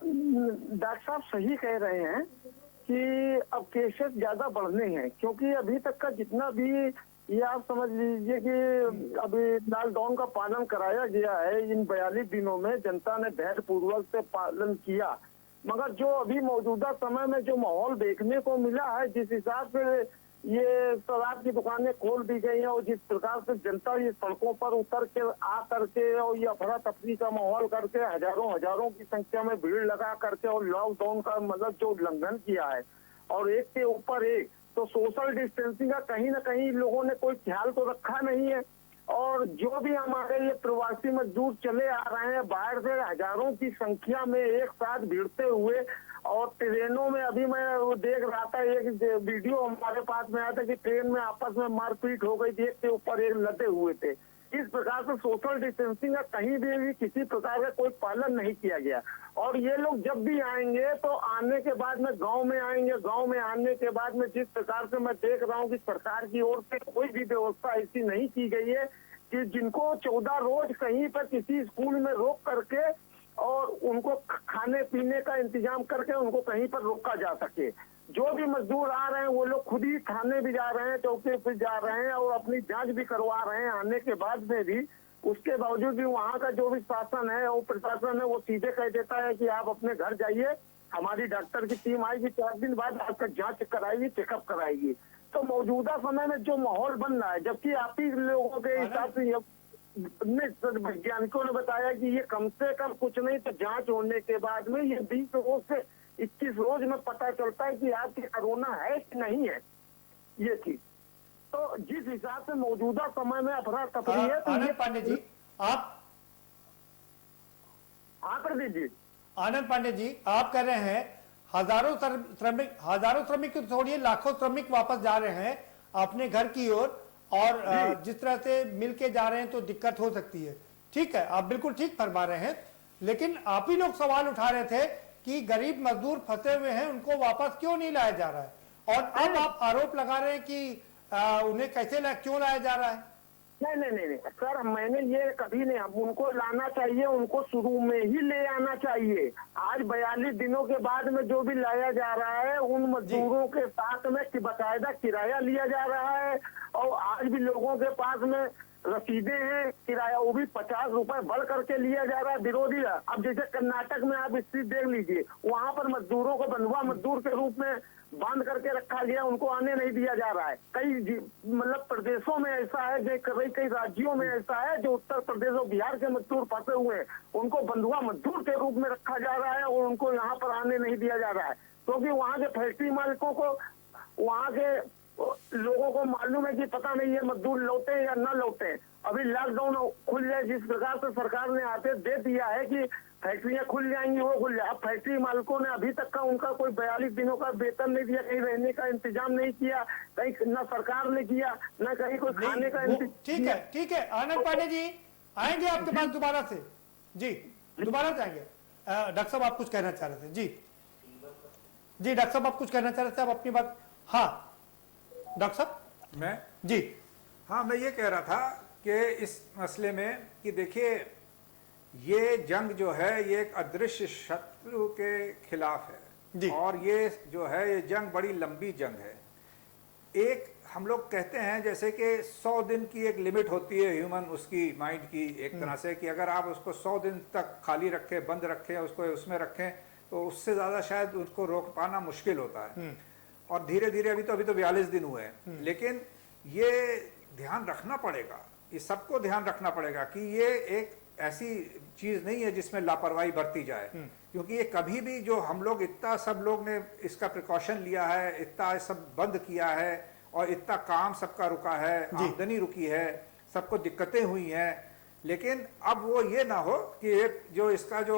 डॉक्टर साहब सही कह रहे हैं कि अब केसेस ज्यादा बढ़ने हैं, क्योंकि अभी तक का जितना भी ये आप समझ लीजिए कि अभी लॉकडाउन का पालन कराया गया है, इन 42 दिनों में जनता ने धैर्य पूर्वक से पालन किया। मगर जो अभी मौजूदा समय में जो माहौल देखने को मिला है, जिस हिसाब से ये शराब की दुकानें खोल दी गई हैं और जिस प्रकार से जनता ये सड़कों पर उतर के आ करके और ये अफरा तफरी का माहौल करके हजारों की संख्या में भीड़ लगा करके और लॉकडाउन का मतलब जो उल्लंघन किया है और एक के ऊपर एक, तो सोशल डिस्टेंसिंग का कहीं ना कहीं लोगों ने कोई ख्याल तो रखा नहीं है। और जो भी हमारे ये प्रवासी मजदूर चले आ रहे हैं बाहर से हजारों की संख्या में एक साथ भिड़ते हुए, और ट्रेनों में अभी मैं वो देख रहा था, एक वीडियो हमारे पास में आया था कि ट्रेन में आपस में मारपीट हो गई थी, एक के ऊपर एक लदे हुए थे। इस प्रकार से सोशल डिस्टेंसिंग का कहीं भी किसी प्रकार का कोई पालन नहीं किया गया। और ये लोग जब भी आएंगे तो आने के बाद में गांव में आएंगे, गांव में आने के बाद में जिस प्रकार से मैं देख रहा हूं कि सरकार की ओर से कोई भी व्यवस्था ऐसी नहीं की गई है कि जिनको 14 रोज कहीं पर किसी स्कूल में रोक करके और उनको खाने पीने का इंतजाम करके उनको कहीं पर रोका जा सके। जो भी मजदूर आ रहे हैं वो लोग खुद ही थाने भी जा रहे हैं, चौकी पे जा रहे हैं और अपनी जांच भी करवा रहे हैं आने के बाद में भी। उसके बावजूद भी वहाँ का जो भी शासन है और प्रशासन है वो सीधे कह देता है कि आप अपने घर जाइए, हमारी डॉक्टर की टीम आएगी 4 दिन बाद आपका जांच कराएगी, चेकअप कराएगी। तो मौजूदा समय में जो माहौल बन रहा है, जबकि आप ही लोगों के हिसाब से वैज्ञानिकों ने बताया कि ये कम से कम कुछ नहीं तो जांच होने के बाद में ये 20 रोज से 21 रोज में पता चलता है कि आपकी कोरोना है कि नहीं है ये चीज। तो जिस हिसाब से मौजूदा समय में अफरा तफरी है तो आनंद पांडे जी आप हाँ प्रदीप जी, आनंद पांडे जी आप कह रहे हैं हजारों श्रमिक तो छोड़िए लाखों श्रमिक वापस जा रहे हैं अपने घर की ओर और जिस तरह से मिलके जा रहे हैं तो दिक्कत हो सकती है। ठीक है, आप बिल्कुल ठीक फरमा रहे हैं, लेकिन आप ही लोग सवाल उठा रहे थे कि गरीब मजदूर फंसे हुए हैं उनको वापस क्यों नहीं लाया जा रहा है, और अब आप आरोप लगा रहे हैं कि उन्हें कैसे क्यों लाया जा रहा है। नहीं सर, मैंने ये कभी नहीं, अब उनको लाना चाहिए, उनको शुरू में ही ले आना चाहिए। आज 42 दिनों के बाद में जो भी लाया जा रहा है उन मजदूरों के साथ में बाकायदा किराया लिया जा रहा है और आज भी लोगों के पास में रसीदें हैं, किराया वो भी 50 रुपए बढ़ करके लिया जा रहा है विरोधी। अब जैसे कर्नाटक में आप स्थिति देख लीजिए, वहाँ पर मजदूरों को बंधुआ मजदूर के रूप में बांध करके रखा गया, उनको आने नहीं दिया जा रहा है। कई मतलब प्रदेशों में ऐसा है, कई राज्यों में ऐसा है जो उत्तर प्रदेश और बिहार के मजदूर फंसे हुए हैं, उनको बंधुआ मजदूर के रूप में रखा जा रहा है और उनको यहाँ पर आने नहीं दिया जा रहा है, क्योंकि वहाँ के फैक्ट्री मालिकों को, वहाँ के लोगों को मालूम है कि पता नहीं ये मजदूर लौटे या न लौटे। अभी लॉकडाउन खुल जाए जिस प्रकार से सरकार ने आदेश दे दिया है कि फैक्ट्रियां खुल जाएंगी, वो खुल जाए। अब फैक्ट्री मालिकों ने अभी तक का उनका कोई 42 दिनों का वेतन नहीं दिया, कहीं रहने का इंतजाम नहीं किया, कहीं न सरकार ने किया न कहीं कोई खाने का इंतजाम। ठीक है आनंद पांडे जी आएंगे आपके पास दोबारा से, जी दोबारा से आएंगे। डॉक्टर साहब आप कुछ कहना चाह रहे थे? जी डॉक्टर साहब आप कुछ कहना चाह रहे थे, आप अपनी बात। हाँ डॉक्टर साहब। मैं जी हाँ, मैं ये कह रहा था कि इस मसले में कि देखिए ये जंग जो है ये एक अदृश्य शत्रु के खिलाफ है और ये जो है ये जंग बड़ी लंबी जंग है। एक हम लोग कहते हैं जैसे कि 100 दिन की एक लिमिट होती है ह्यूमन उसकी माइंड की, एक तरह से कि अगर आप उसको 100 दिन तक खाली रखें, बंद रखें, उसको उसमें रखें तो उससे ज़्यादा शायद उसको रोक पाना मुश्किल होता है। और धीरे धीरे अभी तो 42 दिन हुए हैं, लेकिन ये ध्यान रखना पड़ेगा, ये सबको ध्यान रखना पड़ेगा कि ये एक ऐसी चीज नहीं है जिसमें लापरवाही बरती जाए, क्योंकि ये कभी भी जो हम लोग इतना सब लोग ने इसका प्रिकॉशन लिया है, इतना सब बंद किया है और इतना काम सबका रुका है, आमदनी रुकी है, सबको दिक्कतें हुई हैं, लेकिन अब वो ये ना हो कि एक जो इसका जो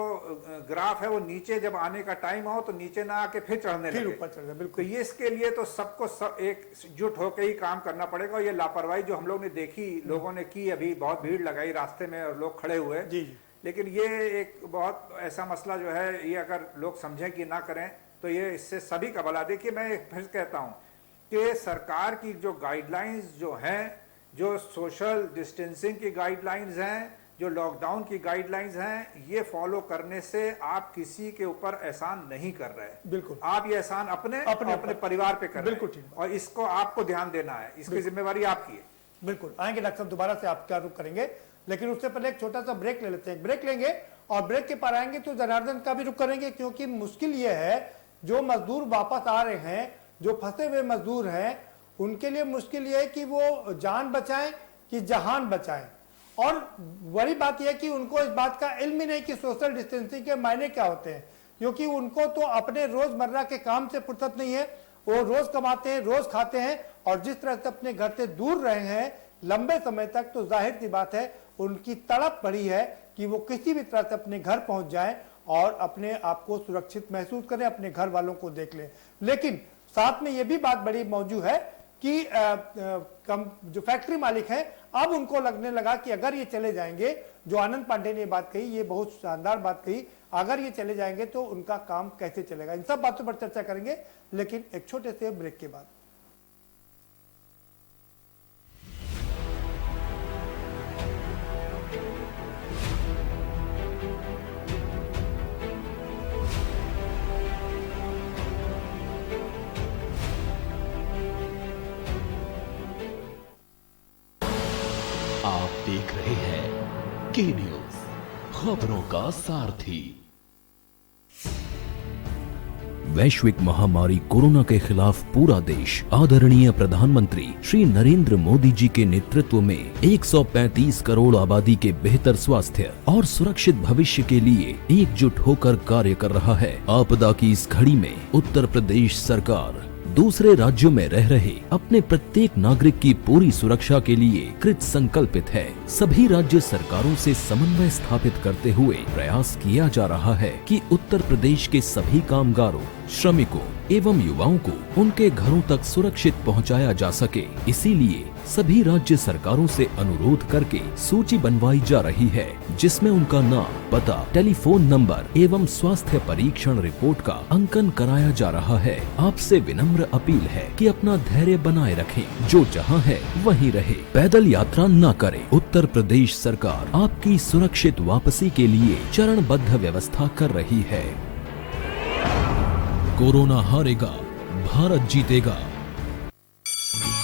ग्राफ है वो नीचे जब आने का टाइम हो तो नीचे ना आके फिर चढ़ने लगे। तो ये इसके लिए तो सबको एकजुट होकर ही काम करना पड़ेगा। और ये लापरवाही जो हम लोग ने देखी, लोगों ने की, अभी बहुत भीड़ लगाई रास्ते में और लोग खड़े हुए, लेकिन ये एक बहुत ऐसा मसला जो है, ये अगर लोग समझें कि ना करें तो ये इससे सभी का भला। देखिए मैं फिर कहता हूँ कि सरकार की जो गाइडलाइंस जो हैं, जो सोशल डिस्टेंसिंग की गाइडलाइंस हैं, जो लॉकडाउन की गाइडलाइंस हैं, ये फॉलो करने से आप किसी के ऊपर एहसान नहीं कर रहे। बिल्कुल, आप ये एहसान अपने परिवार पे कर रहे हैं और इसको आपको ध्यान देना है, इसकी जिम्मेवारी आपकी है। बिल्कुल आएंगे डॉक्टर साहब, दोबारा से आपका रुख करेंगे, लेकिन उससे पहले एक छोटा सा ब्रेक ले लेते हैं। ब्रेक लेंगे और ब्रेक के पार आएंगे तो जनार्दन का भी रुख करेंगे, क्योंकि मुश्किल ये है जो मजदूर वापस आ रहे हैं, जो फंसे हुए मजदूर हैं, उनके लिए मुश्किल ये है कि वो जान बचाएं कि जहान बचाएं। और बड़ी बात यह है कि उनको इस बात का इल्म ही नहीं कि सोशल डिस्टेंसिंग के मायने क्या होते हैं, क्योंकि उनको तो अपने रोजमर्रा के काम से फुर्सत नहीं है। वो रोज कमाते हैं, रोज खाते हैं, और जिस तरह से अपने घर से दूर रहे हैं लंबे समय तक, तो जाहिर सी बात है उनकी तड़प बढ़ी है कि वो किसी भी तरह से अपने घर पहुंच जाएं और अपने आप को सुरक्षित महसूस करें, अपने घर वालों को देख लें। लेकिन साथ में ये भी बात बड़ी मौजूद है कि जो फैक्ट्री मालिक हैं अब उनको लगने लगा कि अगर ये चले जाएंगे, जो आनंद पांडे ने बात कही, ये बहुत शानदार बात कही, अगर ये चले जाएंगे तो उनका काम कैसे चलेगा। इन सब बातों पर चर्चा करेंगे, लेकिन एक छोटे से ब्रेक के बाद। आप देख रहे हैं के न्यूज, खबरों का सारथी। वैश्विक महामारी कोरोना के खिलाफ पूरा देश आदरणीय प्रधानमंत्री श्री नरेंद्र मोदी जी के नेतृत्व में 135 करोड़ आबादी के बेहतर स्वास्थ्य और सुरक्षित भविष्य के लिए एकजुट होकर कार्य कर रहा है। आपदा की इस घड़ी में उत्तर प्रदेश सरकार दूसरे राज्यों में रह रहे अपने प्रत्येक नागरिक की पूरी सुरक्षा के लिए कृत संकल्पित है। सभी राज्य सरकारों से समन्वय स्थापित करते हुए प्रयास किया जा रहा है कि उत्तर प्रदेश के सभी कामगारों, श्रमिकों एवं युवाओं को उनके घरों तक सुरक्षित पहुंचाया जा सके। इसीलिए सभी राज्य सरकारों से अनुरोध करके सूची बनवाई जा रही है, जिसमें उनका नाम, पता, टेलीफोन नंबर एवं स्वास्थ्य परीक्षण रिपोर्ट का अंकन कराया जा रहा है। आपसे विनम्र अपील है कि अपना धैर्य बनाए रखें, जो जहां है वहीं रहे, पैदल यात्रा न करें। उत्तर प्रदेश सरकार आपकी सुरक्षित वापसी के लिए चरणबद्ध व्यवस्था कर रही है। कोरोना हारेगा, भारत जीतेगा।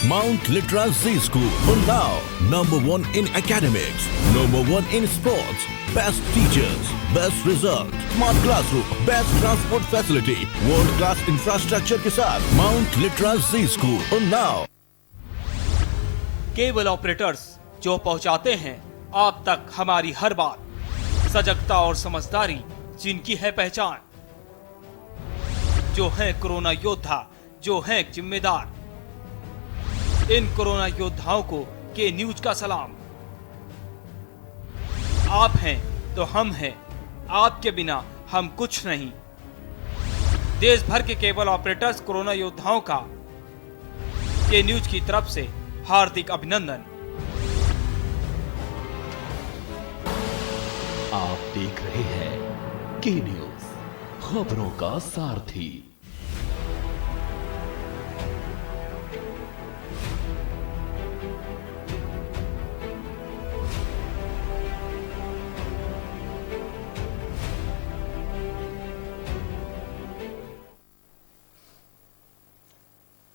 Mount Litra Z School, Unnao, #1 in academics, #1 in sports, best teachers, best result, smart classroom, best transport facility, world class infrastructure के साथ Mount Litra Z School, Unnao। Cable operators जो पहुंचाते हैं आप तक हमारी हर बात, सजगता और समझदारी जिनकी है पहचान, जो है कोरोना योद्धा, जो है जिम्मेदार। इन कोरोना योद्धाओं को के न्यूज का सलाम। आप हैं तो हम हैं, आपके बिना हम कुछ नहीं। देश भर के केबल ऑपरेटर्स कोरोना योद्धाओं का के न्यूज की तरफ से हार्दिक अभिनंदन। आप देख रहे हैं के न्यूज, खबरों का सारथी।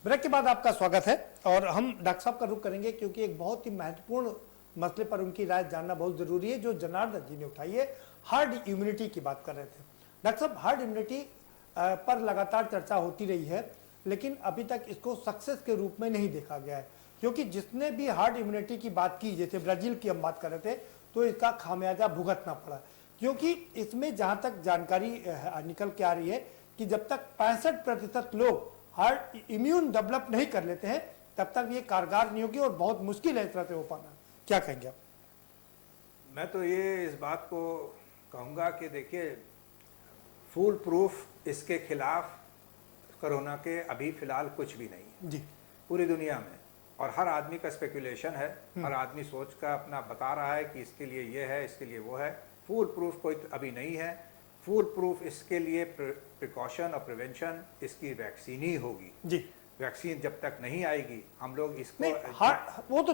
ब्रेक के बाद आपका स्वागत है और हम डॉक्टर साहब का रुख करेंगे, क्योंकि एक बहुत ही महत्वपूर्ण मसले पर उनकी राय जानना बहुत जरूरी है, जो जनार्दन जी ने उठाई है। हार्ड इम्यूनिटी की बात कर रहे थे डॉक्टर साहब। हार्ड इम्यूनिटी पर लगातार चर्चा होती रही है, लेकिन अभी तक इसको सक्सेस के रूप में नहीं देखा गया है, क्योंकि जिसने भी हार्ड इम्यूनिटी की बात की, जैसे ब्राजील की हम बात कर रहे थे, तो इसका खामियाजा भुगतना पड़ा। क्योंकि इसमें जहां तक जानकारी निकल के आ रही है कि जब तक 65% लोग हार्ड इम्यून डेवलप नहीं कर लेते हैं, तब तक ये कारगर नहीं होगी और बहुत मुश्किल है इस तरह से हो पाना। क्या कहेंगे आप? मैं तो ये इस बात को कहूँगा कि देखिए, फुल प्रूफ इसके खिलाफ कोरोना के अभी फिलहाल कुछ भी नहीं है जी पूरी दुनिया में, और हर आदमी का स्पेकुलेशन है, हर आदमी सोच का अपना बता रहा है कि इसके लिए ये है, इसके लिए वो है। फुल प्रूफ कोई अभी नहीं है। फुल प्रूफ इसके लिए प्रिकॉशन और प्रिवेंशन इसकी वैक्सीन ही होगी जी। वैक्सीन जब तक नहीं आएगी हम लोग इसको वो तो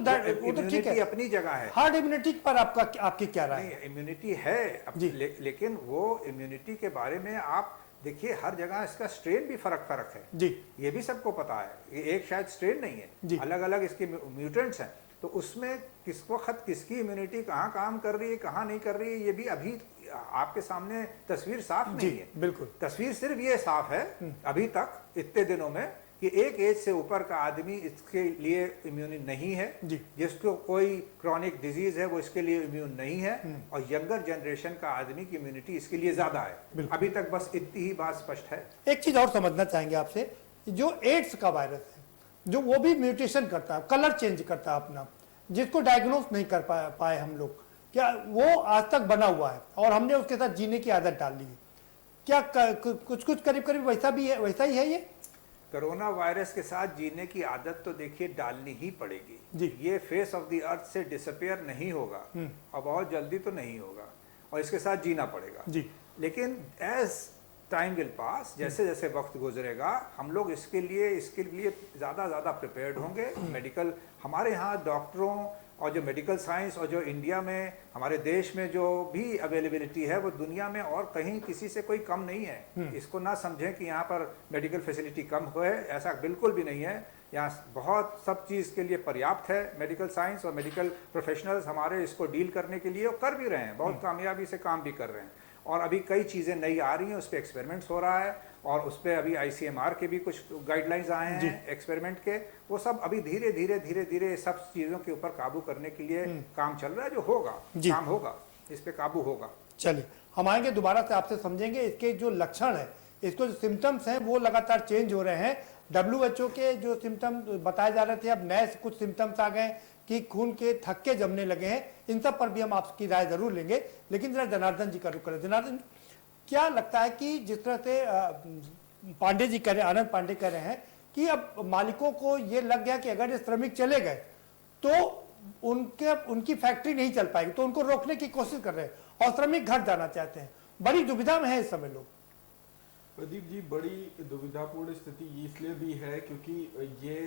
ठीक है, अपनी जगह है। हार्ड इम्यूनिटी पर आपकी क्या राय है? इम्यूनिटी है लेकिन वो इम्यूनिटी के बारे में आप देखिए, हर जगह इसका स्ट्रेन भी फर्क है जी। ये भी सबको पता है, ये एक शायद स्ट्रेन नहीं है, अलग अलग इसके म्यूटेंट्स हैं। तो उसमें किस वक्त किसकी इम्यूनिटी कहाँ काम कर रही है, कहाँ नहीं कर रही है, ये भी अभी आपके सामने तस्वीर साफ नहीं है। बिल्कुल, तस्वीर सिर्फ ये साफ है अभी तक इतने दिनों में कि एक एज से ऊपर का आदमी इसके लिए इम्यून नहीं है, जिसको कोई क्रॉनिक डिजीज है वो इसके लिए इम्यून नहीं है, और यंगर जनरेशन का आदमी की इम्यूनिटी इसके लिए ज्यादा है। अभी तक बस इतनी ही बात स्पष्ट है। एक चीज और समझना चाहेंगे आपसे, जो एड्स का वायरस है, जो वो भी म्यूटेशन करता है, कलर चेंज करता है अपना, जिसको डायग्नोस नहीं कर पाए हम लोग, क्या वो आज तक बना हुआ है और हमने उसके साथ जीने की आदत डाल ली है? क्या कुछ करीब वैसा भी है, वैसा ही है ये? कोरोना वायरस के साथ जीने की आदत तो देखिए डालनी ही पड़ेगी जी। ये फेस ऑफ द अर्थ से डिसअपियर नहीं होगा और बहुत जल्दी तो नहीं होगा और इसके साथ जीना पड़ेगा जी। लेकिन एज टाइम विल पास, जैसे जैसे वक्त गुजरेगा हम लोग इसके लिए ज़्यादा प्रिपेयर्ड होंगे। मेडिकल हमारे यहाँ डॉक्टरों और जो मेडिकल साइंस और जो इंडिया में हमारे देश में जो भी अवेलेबिलिटी है वो दुनिया में और कहीं किसी से कोई कम नहीं है। इसको ना समझें कि यहाँ पर मेडिकल फैसिलिटी कम है, ऐसा बिल्कुल भी नहीं है। यहाँ बहुत सब चीज़ के लिए पर्याप्त है। मेडिकल साइंस और मेडिकल प्रोफेशनल्स हमारे इसको डील करने के लिए कर भी रहे हैं, बहुत कामयाबी से काम भी कर रहे हैं। और अभी कई चीज़ें नई आ रही हैं, उस पर एक्सपेरिमेंट्स हो रहा है और उस पर अभी ICMR के भी कुछ गाइडलाइंस आए हैं एक्सपेरिमेंट के। वो सब अभी धीरे धीरे सब चीज़ों के ऊपर काबू करने के लिए काम चल रहा है। जो होगा काम होगा, इस पे काबू होगा। चलिए हम आएंगे दोबारा से आपसे, समझेंगे इसके जो लक्षण है, इसको जो सिम्टम्स हैं वो लगातार चेंज हो रहे हैं। WHO के जो सिम्टम बताए जा रहे थे, अब नए कुछ सिम्टम्स आ गए कि खून के थक्के जमने लगे हैं। इन सब पर भी हम आपकी राय जरूर लेंगे, लेकिन जरा जनार्दन जी का रुख करें। जनार्दन, क्या लगता है कि जिस तरह से पांडे जी कह रहे, आनंद पांडे कह रहे हैं कि अब मालिकों को ये लग गया कि अगर ये श्रमिक चले गए तो उनकी फैक्ट्री नहीं चल पाएगी, तो उनको रोकने की कोशिश कर रहे हैं और श्रमिक घर जाना चाहते हैं। बड़ी दुविधा में है इस समय लोग। प्रदीप जी, बड़ी दुविधापूर्ण स्थिति इसलिए भी है क्योंकि ये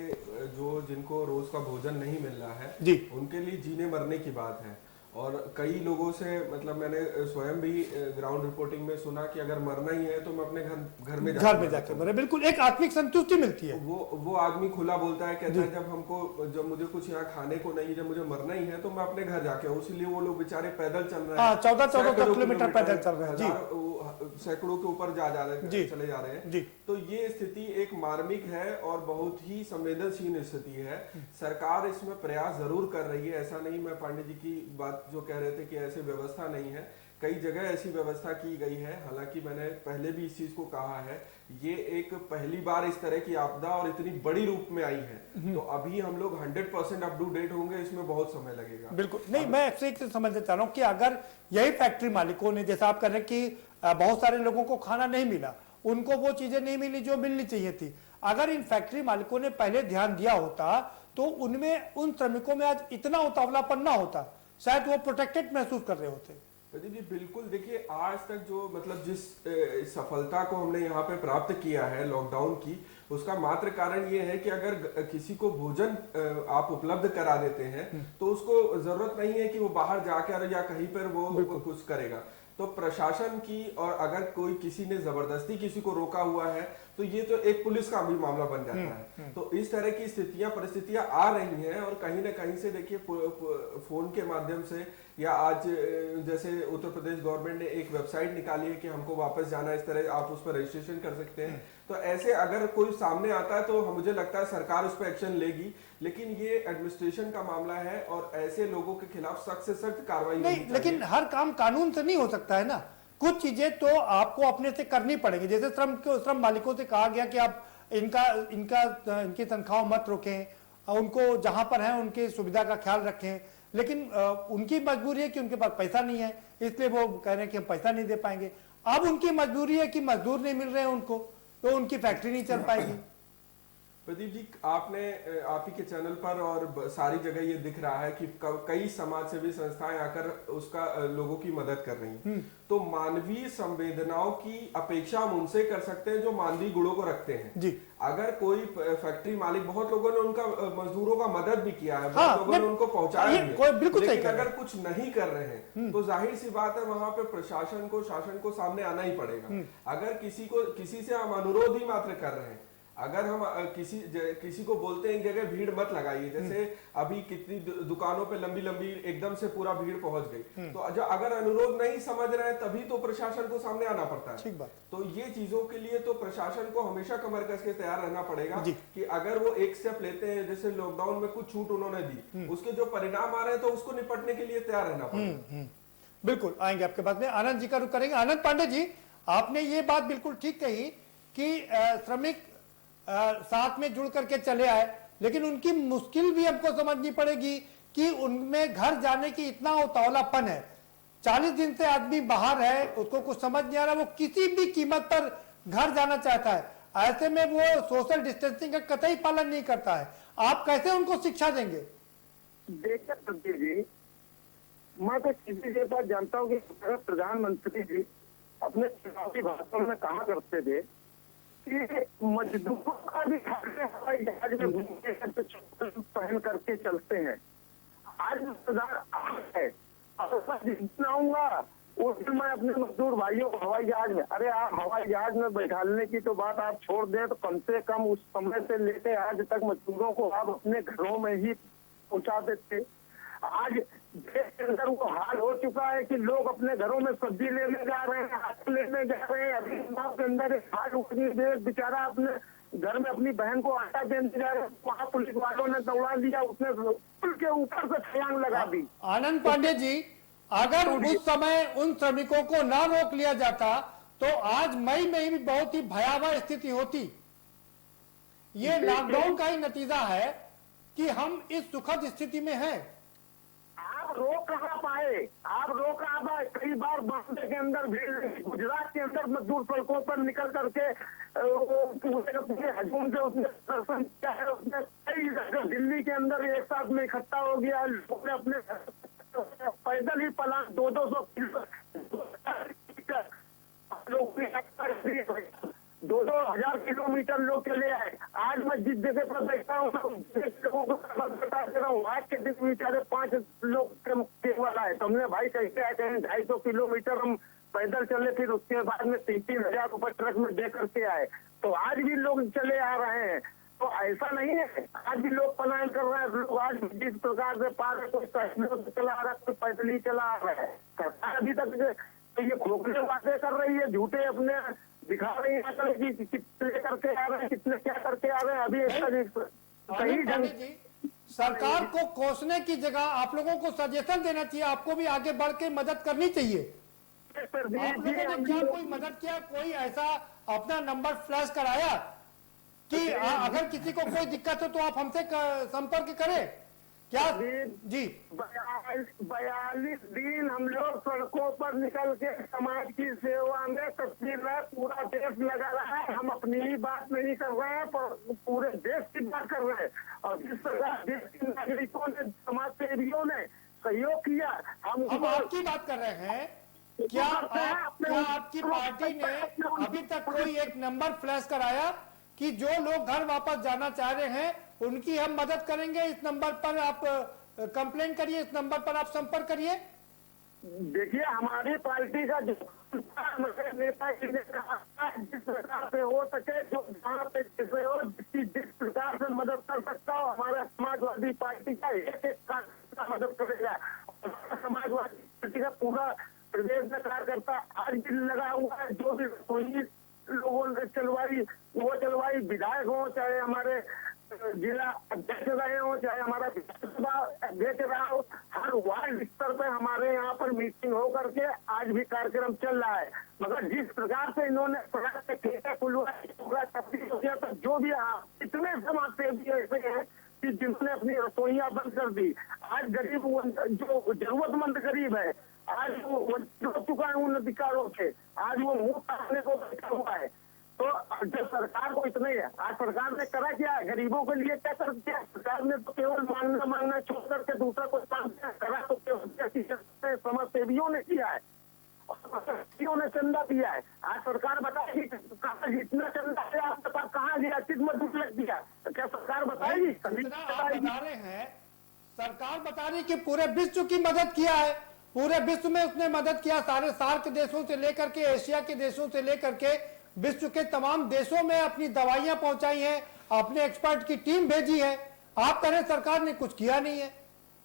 जो जिनको रोज का भोजन नहीं मिल रहा है जी, उनके लिए जीने मरने की बात है। और कई लोगों से मतलब मैंने स्वयं भी ग्राउंड रिपोर्टिंग में सुना कि अगर मरना ही है तो मैं अपने घर में जाके मरे। बिल्कुल एक आत्मिक संतुष्टि मिलती है। वो आदमी खुला बोलता है, कहता है जब मुझे कुछ यहाँ खाने को नहीं, जब मुझे मरना ही है तो मैं अपने घर जाके, इसलिए वो लोग बेचारे पैदल चल रहे हैं। 14 किलोमीटर पैदल चल रहे हैं, सैकड़ों के ऊपर चले जा रहे हैं। तो ये स्थिति एक मार्मिक है और बहुत ही संवेदनशील स्थिति है। सरकार इसमें प्रयास जरूर कर रही है, ऐसा नहीं, मैं पांडे जी की बात जो कह रहे थे कि ऐसी व्यवस्था नहीं है, कई जगह ऐसी व्यवस्था की गई है। हालांकि मैंने पहले भी इस चीज को कहा है, ये एक पहली बार इस तरह की आपदा और इतनी बड़ी रूप में आई है, तो अभी हम लोग 100% अप टू डेट होंगे, इसमें बहुत समय लगेगा। बिल्कुल नहीं, मैं आपसे एक समझना चाह रहा हूँ कि अगर यही फैक्ट्री मालिकों ने, जैसा आप कह रहे हैं कि बहुत सारे लोगों को खाना नहीं मिला, उनको वो चीजें नहीं मिली जो मिलनी चाहिए थी, अगर इन फैक्ट्री मालिकों ने पहले ध्यान दिया होता तो उनमें, उन श्रमिकों में आज इतना उतावलापन ना होता, शायद वो प्रोटेक्टेड महसूस कर रहे होते। जी बिल्कुल, देखिए आज तक जो मतलब जिस सफलता को हमने यहाँ पे प्राप्त किया है लॉकडाउन की, उसका मात्र कारण ये है कि अगर किसी को भोजन आप उपलब्ध करा देते हैं तो उसको जरूरत नहीं है कि वो बाहर जाकर या कहीं पर वो कुछ करेगा। तो प्रशासन की, और अगर कोई किसी ने जबरदस्ती किसी को रोका हुआ है तो ये तो एक पुलिस का भी मामला बन जाता है। तो इस तरह की परिस्थितियां आ रही हैं और कहीं ना कहीं से देखिए फोन के माध्यम से, या आज जैसे उत्तर प्रदेश गवर्नमेंट ने एक वेबसाइट निकाली है कि हमको वापस जाना, इस तरह आप उस पर रजिस्ट्रेशन कर सकते हैं। तो ऐसे अगर कोई सामने आता है तो मुझे लगता है सरकार उस पर एक्शन लेगी, लेकिन ये एडमिनिस्ट्रेशन का मामला है और ऐसे लोगों के खिलाफ सख्त से सख्त कार्रवाई नहीं, लेकिन हर काम कानून से नहीं हो सकता है ना, कुछ चीजें तो आपको अपने से करनी पड़ेगी। जैसे श्रम मालिकों से कहा गया कि आप इनकी तनख्वाह मत रोकें, उनको जहां पर है उनकी सुविधा का ख्याल रखें, लेकिन उनकी मजबूरी है कि उनके पास पैसा नहीं है, इसलिए वो कह रहे हैं कि हम पैसा नहीं दे पाएंगे। अब उनकी मजबूरी है कि मजदूर नहीं मिल रहे हैं उनको, तो उनकी फैक्ट्री नहीं चल पाएगी। प्रदीप जी, आपने आप ही के चैनल पर और सारी जगह ये दिख रहा है कि कई समाज सेवी संस्थाएं आकर उसका लोगों की मदद कर रही हैं। तो मानवीय संवेदनाओं की अपेक्षा हम उनसे कर सकते हैं जो मानवीय गुणों को रखते हैं जी। अगर कोई फैक्ट्री मालिक, बहुत लोगों ने उनका मजदूरों का मदद भी किया है, बहुत लोगों ने उनको पहुंचाया भी है, लेकिन अगर कुछ नहीं कर रहे हैं तो जाहिर सी बात है वहां पे प्रशासन को, शासन को सामने आना ही पड़ेगा। अगर किसी से हम अनुरोध ही मात्र कर रहे हैं, अगर हम किसी को बोलते हैं जगह भीड़ मत लगाइए, जैसे अभी कितनी दुकानों पे लंबी एकदम से पूरा भीड़ पहुंच गई, तो अगर अनुरोध नहीं समझ रहे हैं तभी तो प्रशासन को सामने आना पड़ता है। ठीक बात। तो ये चीजों के लिए तो प्रशासन को हमेशा कमर कस के तैयार रहना पड़ेगा कि अगर वो एक स्टेप लेते हैं, जैसे लॉकडाउन में कुछ छूट उन्होंने दी, उसके जो परिणाम आ रहे हैं तो उसको निपटने के लिए तैयार रहना पड़ेगा। बिल्कुल, आएंगे आपके पास में, आनंद जी का रुख करेंगे। आनंद पांडे जी, आपने ये बात बिल्कुल ठीक कही कि श्रमिक साथ में जुड़ करके चले आए, लेकिन उनकी मुश्किल भी हमको समझनी पड़ेगी कि उनमें घर जाने की इतना उतावलापन है। 40 दिन से आदमी बाहर है, उसको कुछ समझ नहीं आ रहा, वो किसी भी कीमत पर घर जाना चाहता है। ऐसे में वो सोशल डिस्टेंसिंग का कतई पालन नहीं करता है, आप कैसे उनको शिक्षा देंगे? देखिए संजय जी, मैं तो किसी के पास जानता हूँ कि प्रधानमंत्री जी अपने चुनावी भाषण में कहा करते थे कि मजदूरों का भी हवाई जहाज में घूमते हैं तो चप्पल पहन करके चलते हैं। आज है और मैं जिस दिन आऊंगा उस दिन मैं अपने मजदूर भाइयों को हवाई जहाज में, अरे आप हवाई जहाज में बैठाने की तो बात आप छोड़ दें, तो कम से कम उस समय से लेकर आज तक मजदूरों को आप अपने घरों में ही पहुंचा देते। आज देश के अंदर वो हाल हो चुका है कि लोग अपने घरों में सब्जी लेने जा रहे हैं, आलू लेने जा रहे हैं। अभी गाँव के अंदर एक हाल बेचारा अपने घर में अपनी बहन को आटा देने जा रहे हैं, वहाँ पुलिस वालों ने दौड़ा लिया, उसने पुल के ऊपर से छलांग लगा दी। आनंद पांडे जी, अगर उस समय उन श्रमिकों को ना रोक लिया जाता तो आज मई में ही बहुत ही भयावह स्थिति होती। ये लॉकडाउन का ही नतीजा है कि हम इस सुखद स्थिति में हैं। आप रोक कहाँ पाए, आप रोक कहाँ पाए? कई बार बॉम्बे के अंदर भीड़, गुजरात के अंदर मजदूर सड़कों पर निकल करके पूरे हजूम से उसने दर्शन किया है। उसने कई जगह दिल्ली के अंदर एक साथ में इकट्ठा हो गया, लोगों ने अपने पैदल ही पलाश 200 2,000 किलोमीटर लोग चले आए। आज मैं जिस जगह पर बैठा हूँ लोगों को बता दे रहा हूँ, आज के दिन बेचारे 5 लोग केवल आए। तो हमने भाई कैसे आए, कहें 250 किलोमीटर हम पैदल चले, फिर उसके बाद में 3-3 हजार रुपए ट्रक में दे करके आए। तो आज भी लोग चले आ रहे हैं। तो ऐसा नहीं है, आज भी लोग पलायन कर रहे हैं। लोग आज जिस प्रकार से पार है, कोई साइकिलों से चला आ रहा है, कोई पैदल ही चला आ रहा है। सरकार अभी तक तो ये खोखले बातें कर रही है, झूठे अपने दिखा रही है कि कितने करके आ रहे हैं, कितने क्या करके आ रहे हैं। अभी सही ढंग सरकार को कोसने की जगह आप लोगों को सजेशन देना चाहिए, आपको भी आगे बढ़ के मदद करनी चाहिए। आप लोगों ने क्या कोई मदद किया, कोई ऐसा अपना नंबर फ्लैश कराया कि अगर किसी को कोई दिक्कत हो तो आप हमसे संपर्क करें क्या? जी 42 दिन हम लोग सड़कों पर निकल के समाज की सेवा में तस्वीर है, पूरा देश लगा रहा है। हम अपनी ही बात नहीं कर रहे हैं, पर पूरे देश की बात कर रहे हैं। और जिस प्रकार देश के नागरिकों ने, समाज सेवियों ने सहयोग किया, हम आपकी बात कर रहे हैं। क्या आपकी पार्टी ने अभी तक कोई एक नंबर फ्लैश कराया कि जो लोग घर वापस जाना चाह रहे हैं उनकी हम मदद करेंगे? इस नंबर पर आप कंप्लेन करिए, इस नंबर पर आप संपर्क करिए। देखिए, हमारी पार्टी का जो नेता जी ने कहा, जिस प्रकार से हो सके, जो जहाँ पे जैसे हो, जिस प्रकार से मदद कर सकता हो, हमारा समाजवादी पार्टी का एक कार्यकर्ता मदद करेगा। समाजवादी पार्टी का पूरा प्रदेश में कार्यकर्ता आज भी लगा हुआ है। जो भी कोई लोगों ने चलवाई, वो चलवाई, विधायक हो चाहे हमारे जिला अध्यक्ष रहे हो, चाहे हमारा विधानसभा अध्यक्ष रहा हो, हर वार्ड स्तर पे हमारे यहाँ पर मीटिंग हो करके आज भी कार्यक्रम चल रहा है। मगर जिस प्रकार से इन्होंने ठेका खुलवाया, तब्दील हो गया, तो जो भी इतने समाज सेवी ऐसे हैं कि जिन्होंने अपनी रसोइयाँ बंद कर दी। आज गरीब, जो जरूरतमंद गरीब है, आज वो हो चुका है उन अधिकारों से, आज वो मुंह काटने को बैठा हुआ है। तो जब सरकार को इतने है, आज सरकार ने करा क्या है, गरीबों के लिए क्या कर दिया? सरकार ने तो केवल मांगना छोड़ करके दूसरा कोई काम करा तो केवल समाज सेवियों ने किया है, ने चंदा दिया है। आज सरकार बताएगी कहाँ जितना चंदा है आपके पास कहाँ गया, किस मजदूर लग दिया, तो क्या सरकार बताएगी? बता रहे हैं, सरकार बता रही कि पूरे विश्व की मदद किया है, पूरे विश्व में उसने मदद किया। सारे सार्क देशों से लेकर के, एशिया के देशों से लेकर के विश्व के तमाम देशों में अपनी दवाइयां पहुंचाई हैं, अपने एक्सपर्ट की टीम भेजी है। आप कह रहे सरकार ने कुछ किया नहीं है।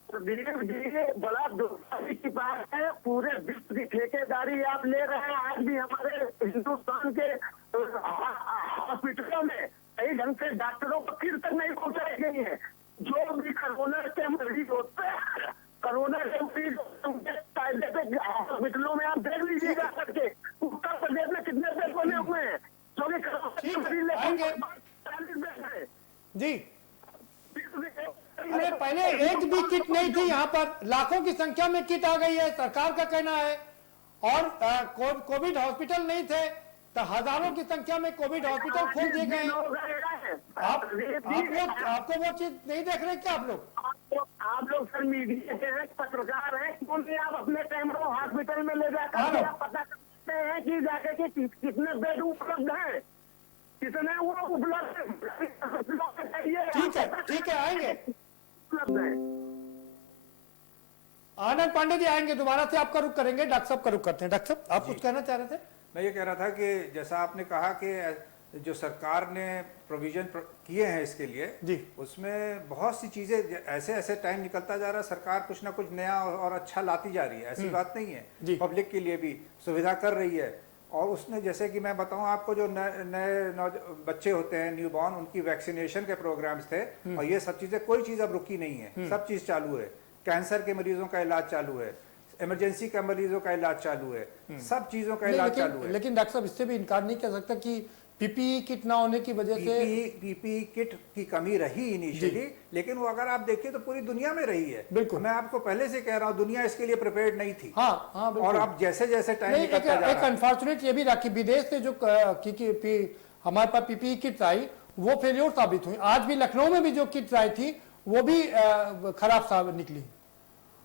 बड़ा दुर्भाग्य की बात है, पूरे विश्व की ठेकेदारी आप ले रहे हैं। आज भी हमारे हिंदुस्तान के हॉस्पिटलों में कई ढंग से डॉक्टरों को फिर तक नहीं पहुंचाई गई है। जो भी कोरोना के मरीज होते हैं, कोरोना के मरीज कायदे पे हॉस्पिटलों में आप देख लीजिएगा करके, उत्तर प्रदेश में कितने बेड बने हुए हैं जो कि जी। अरे पहले एक भी किट नहीं थी, यहाँ पर लाखों की संख्या में किट आ गई है, सरकार का कहना है। और कोविड हॉस्पिटल नहीं थे, तो हजारों की संख्या में कोविड हॉस्पिटल खोल दिए गए हैं। आपको वो चीज नहीं देख रहे क्या आप लोग? आप लोग सर मीडिया के हैं, पत्रकार हैं, क्यों नहीं आप अपने कैमरों हॉस्पिटल में ले जाकर आप पता कर सकते हैं कि जाके कि कितने बेड उपलब्ध हैं, कितने वो उपलब्ध है। ठीक है आएंगे, उपलब्ध है। आनंद पांडे जी आएंगे, दोबारा से आपका रुख करेंगे, डॉक्टर साहब का रुख करते हैं। डॉक्टर साहब आप कुछ कहना चाह रहे थे? मैं ये कह रहा था कि जैसा आपने कहा कि जो सरकार ने प्रोविजन किए हैं इसके लिए जी, उसमें बहुत सी चीज़ें ऐसे ऐसे टाइम निकलता जा रहा है, सरकार कुछ ना कुछ नया और अच्छा लाती जा रही है, ऐसी बात नहीं है। पब्लिक के लिए भी सुविधा कर रही है। और उसने जैसे कि मैं बताऊं आपको, जो नए बच्चे होते हैं न्यूबॉर्न, उनकी वैक्सीनेशन के प्रोग्राम्स थे, और ये सब चीज़ें, कोई चीज़ अब रुकी नहीं है, सब चीज़ चालू है। कैंसर के मरीजों का इलाज चालू है, इमरजेंसी का मरीजों का इलाज चालू है, सब चीजों का इलाज चालू है। लेकिन डॉक्टर साहब इससे भी इनकार नहीं कर सकता कि पीपीई किट ना होने की वजह से पीपीई किट की कमी रही इनिशियली, लेकिन वो अगर आप देखिए तो पूरी दुनिया में रही है। बिल्कुल, मैं आपको पहले से कह रहा हूँ, दुनिया इसके लिए प्रिपेयर्ड नहीं थी। हाँ, और अब जैसे जैसे टाइम निकलता जा रहा है, एक अनफॉर्चुनेट ये भी रहा कि विदेश से जो हमारे पास पीपीई किट आई वो फेलियर साबित हुई। आज भी लखनऊ में भी जो किट आई थी वो भी खराब साबित निकली।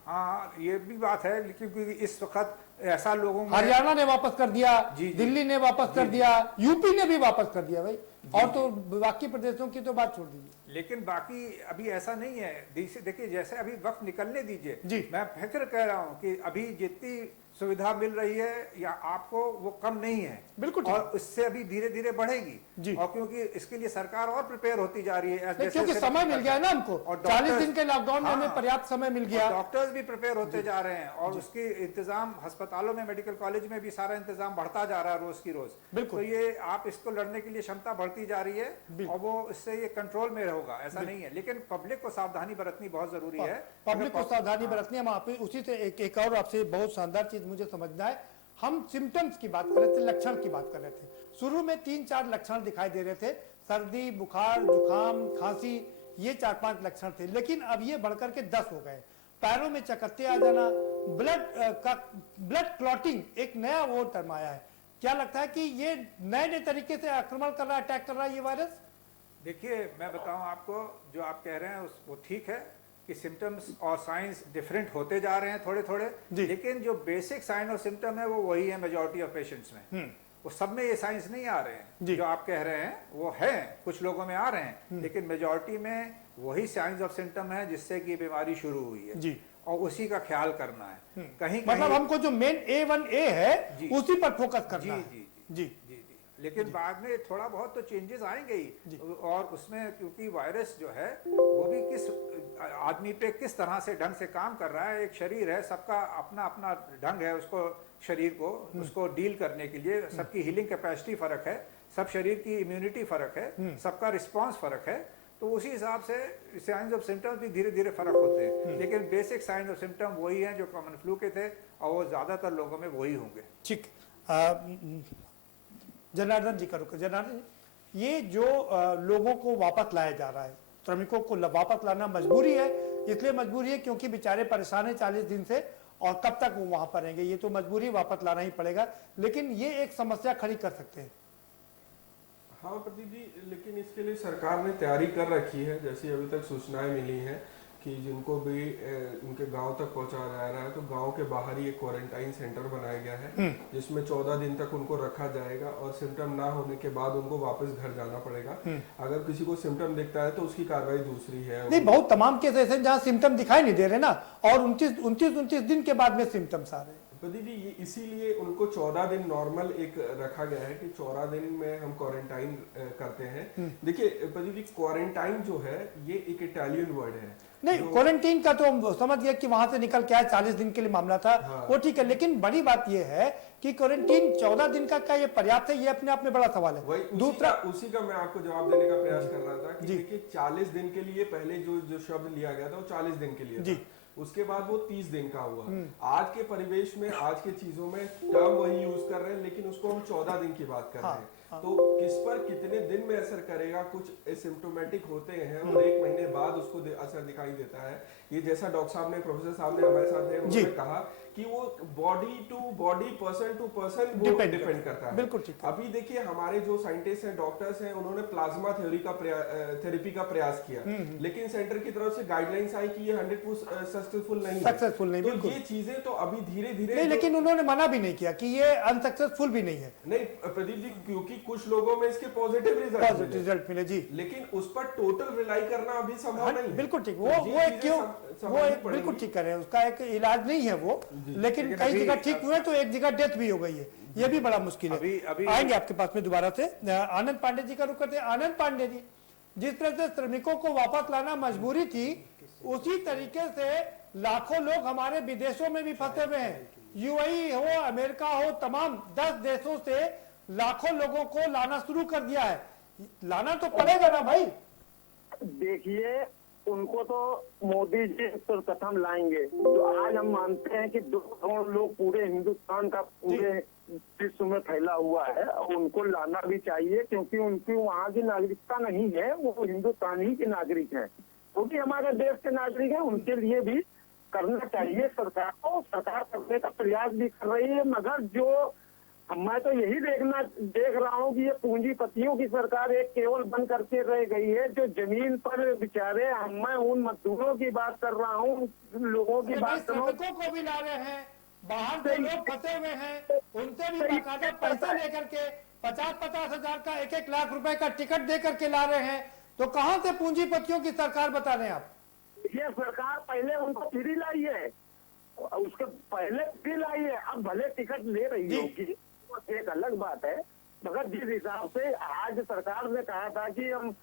हाँ, ये भी बात है, क्योंकि इस वक्त ऐसा लोगों में, हरियाणा ने वापस कर दिया, दिल्ली ने वापस कर दिया, यूपी ने भी वापस कर दिया भाई, और तो बाकी प्रदेशों की तो बात छोड़ दीजिए। लेकिन बाकी अभी ऐसा नहीं है। देखिए, जैसे अभी वक्त निकलने दीजिए, मैं फिक्र कह रहा हूँ कि अभी जितनी सुविधा मिल रही है या आपको, वो कम नहीं है, बिल्कुल, और इससे अभी धीरे धीरे बढ़ेगी। और क्योंकि इसके लिए सरकार और प्रिपेयर होती जा रही है, क्योंकि समय मिल गया है ना हमको, 40 दिन के लॉकडाउन में हमें पर्याप्त समय मिल गया। डॉक्टर्स भी प्रिपेयर होते जा रहे हैं, और उसके इंतजाम अस्पतालों में, मेडिकल कॉलेज में भी सारा इंतजाम बढ़ता जा रहा है रोज की रोज। तो ये आप इसको लड़ने के लिए क्षमता बढ़ती जा रही है, और वो इससे ये कंट्रोल में होगा, ऐसा नहीं है। लेकिन पब्लिक को सावधानी बरतनी बहुत जरूरी है। पब्लिक को सावधानी बरतनी, हम आप उसी से एक और आपसे बहुत शानदार चीज मुझे समझना है। हम सिम्टम्स की बात कर रहे थे, लक्षण की बात कर रहे थे। शुरू में 3-4 लक्षण दिखाई दे रहे थे, सर्दी, बुखार, जुकाम, खांसी, ये 4-5 लक्षण थे, लेकिन अब ये बढ़कर के 10 हो गए। पैरों में चकत्ते आ जाना, ब्लड क्लॉटिंग, एक नया वो टर्म आया है। क्या लगता है कि ये नए तरीके से आक्रमण कर रहा है, अटैक कर रहा है ये वायरस? देखिए, मैं बताऊं आपको, जो आप कह रहे हैं वो ठीक है कि सिम्टम्स और साइंस डिफरेंट होते जा रहे हैं थोड़े थोड़े, लेकिन जो बेसिक साइन और सिम्टम है वो वही है मेजॉरिटी ऑफ पेशेंट्स में। वो सब में ये साइंस नहीं आ रहे हैं जो आप कह रहे हैं, वो है कुछ लोगों में आ रहे हैं, लेकिन मेजॉरिटी में वही साइंस ऑफ सिम्टम है जिससे कि बीमारी शुरू हुई है, और उसी का ख्याल करना है। कहीं मतलब हमको जो मेन A1A है उसी पर फोकस करना है। जी जी जी। लेकिन बाद में थोड़ा बहुत तो चेंजेस आएंगे ही, और उसमें क्योंकि वायरस जो है वो भी किस आदमी पे किस तरह से ढंग से काम कर रहा है। एक शरीर है, सबका अपना अपना ढंग है, उसको शरीर को उसको डील करने के लिए सबकी हीलिंग कैपेसिटी फर्क है, सब शरीर की इम्यूनिटी फर्क है, सबका रिस्पॉन्स फर्क है। तो उसी हिसाब से साइंस ऑफ सिम्टम्स भी धीरे धीरे फर्क होते हैं, लेकिन बेसिक साइंस ऑफ सिम्टम वही हैं जो कॉमन फ्लू के थे, और वो ज्यादातर लोगों में वही होंगे। ठीक, जनार्दन जी का रुक। जनार्दन जी, ये जो लोगों को वापस लाया जा रहा है, श्रमिकों को वापस लाना मजबूरी है, इसलिए मजबूरी है क्योंकि बेचारे परेशान है 40 दिन से, और कब तक वो वहां पर रहेंगे, ये तो मजबूरी, वापस लाना ही पड़ेगा। लेकिन ये एक समस्या खड़ी कर सकते हैं। हाँ प्रदीप जी, लेकिन इसके लिए सरकार ने तैयारी कर रखी है। जैसी अभी तक सूचनाएं मिली हैं कि जिनको भी उनके गांव तक पहुंचाया जा रहा है, तो गांव के बाहर ही एक क्वारंटाइन सेंटर बनाया गया है, जिसमें 14 दिन तक उनको रखा जाएगा, और सिम्टम ना होने के बाद उनको वापस घर जाना पड़ेगा। अगर किसी को सिम्टम दिखता है तो उसकी कार्रवाई दूसरी है। नहीं, बहुत तमाम केस ऐसे जहाँ सिम्टम दिखाई नहीं दे रहे ना, और 29 दिन के बाद में सिम्टम्स आ रहे हैं। प्रदीप जी, ये इसीलिए उनको 14 दिन नॉर्मल एक रखा गया है कि 14 दिन में हम क्वारंटाइन करते हैं। देखिए प्रदीप जी, क्वारंटाइन जो है ये एक इटालियन वर्ड है। नहीं, क्वारंटीन का तो हम समझ गए कि वहां से निकल के आए, 40 दिन के लिए मामला था, वो ठीक है, लेकिन बड़ी बात ये है कि क्वारंटीन 14 दिन का क्या ये पर्याप्त है, ये अपने आप में बड़ा सवाल है। दूसरा, उसी का मैं आपको जवाब देने का प्रयास कर रहा था कि देखिए 40 दिन के लिए पहले जो शब्द लिया गया था वो 40 दिन के लिए था, उसके बाद वो 30 दिन का हुआ। आज के परिवेश में, आज के चीजों में टर्म वही यूज कर रहे हैं, लेकिन उसको हम 14 दिन की बात कर रहे हैं। तो किस पर कितने दिन दिन में असर करेगा, कुछ एसिम्प्टोमेटिक होते हैं और 1 महीने बाद उसको असर दिखाई देता है। ये जैसा डॉक्टर साहब ने, प्रोफेसर साहब ने हमारे साथ है, उन्होंने कहा कि वो body to body, person to person वो डिपेंड करता है। बिल्कुल ठीक। अभी देखिए हमारे जो साइंटिस्ट हैं, डॉक्टर्स हैं, उन्होंने प्लाज्मा थेरेपी का प्रयास किया, लेकिन सेंटर की तरफ से गाइडलाइंस आई कि ये 100% सक्सेसफुल नहीं है। तो ये चीजें तो अभी धीरे धीरे नहीं, लेकिन उन्होंने मना भी नहीं किया कि ये अनसक्सेसफुल भी नहीं है। नहीं प्रदीप जी, क्योंकि कुछ लोगों में इसके पॉजिटिव रिजल्ट मिले जी, लेकिन उस पर टोटल रिलाई करना अभी संभव नहीं है। बिल्कुल ठीक। वो एक बिल्कुल ठीक कर रहे हैं, उसका एक इलाज नहीं है वो, लेकिन कई जगह ठीक हुए तो एक जगह डेथ भी हो गई है, ये भी बड़ा मुश्किल है। अभी आएंगे आपके पास में दोबारा से। आनंद पांडे जी का रुख करते हैं। आनंद पांडे जी, जिस तरह से श्रमिकों को वापस लाना मजबूरी थी, उसी तरीके से लाखों लोग हमारे विदेशों में भी फंसे हुए हैं। यूएई हो, अमेरिका हो, तमाम 10 देशों से लाखों लोगों को लाना शुरू कर दिया है। लाना तो पड़ेगा ना भाई। देखिए, उनको तो मोदी जी प्रथम लाएंगे। तो आज हम मानते हैं कि 2 करोड़ लोग पूरे हिंदुस्तान का पूरे विश्व में फैला हुआ है, और उनको लाना भी चाहिए, क्योंकि उनकी वहाँ की नागरिकता नहीं है, वो हिंदुस्तान ही के नागरिक हैं, वो भी हमारे देश के नागरिक हैं। उनके लिए भी करना चाहिए सरकार को। सरकार करने का प्रयास भी कर रही है, मगर जो मैं तो यही देख रहा हूँ कि ये पूंजीपतियों की सरकार एक केवल बन करके रह गई है। जो जमीन पर बेचारे, मैं उन मजदूरों की बात कर रहा हूँ, लोगों की बात कर रहा हूँ, श्रमिकों को भी ला रहे हैं, बाहर से लोग फंसे हुए हैं, उनसे भी बाकायदा पैसा लेकर के 50-50 हजार का 1-1 लाख रुपए का टिकट दे करके ला रहे हैं। तो कहाँ से पूंजीपतियों की सरकार बता रहे हैं आप? ये सरकार पहले उनको फ्री लाई है, उसके पहले फ्री लाई है, अब भले टिकट ले रही होगी, एक अलग बात है। मगर जिस हिसाब से आज सरकार ने कहा था कि हम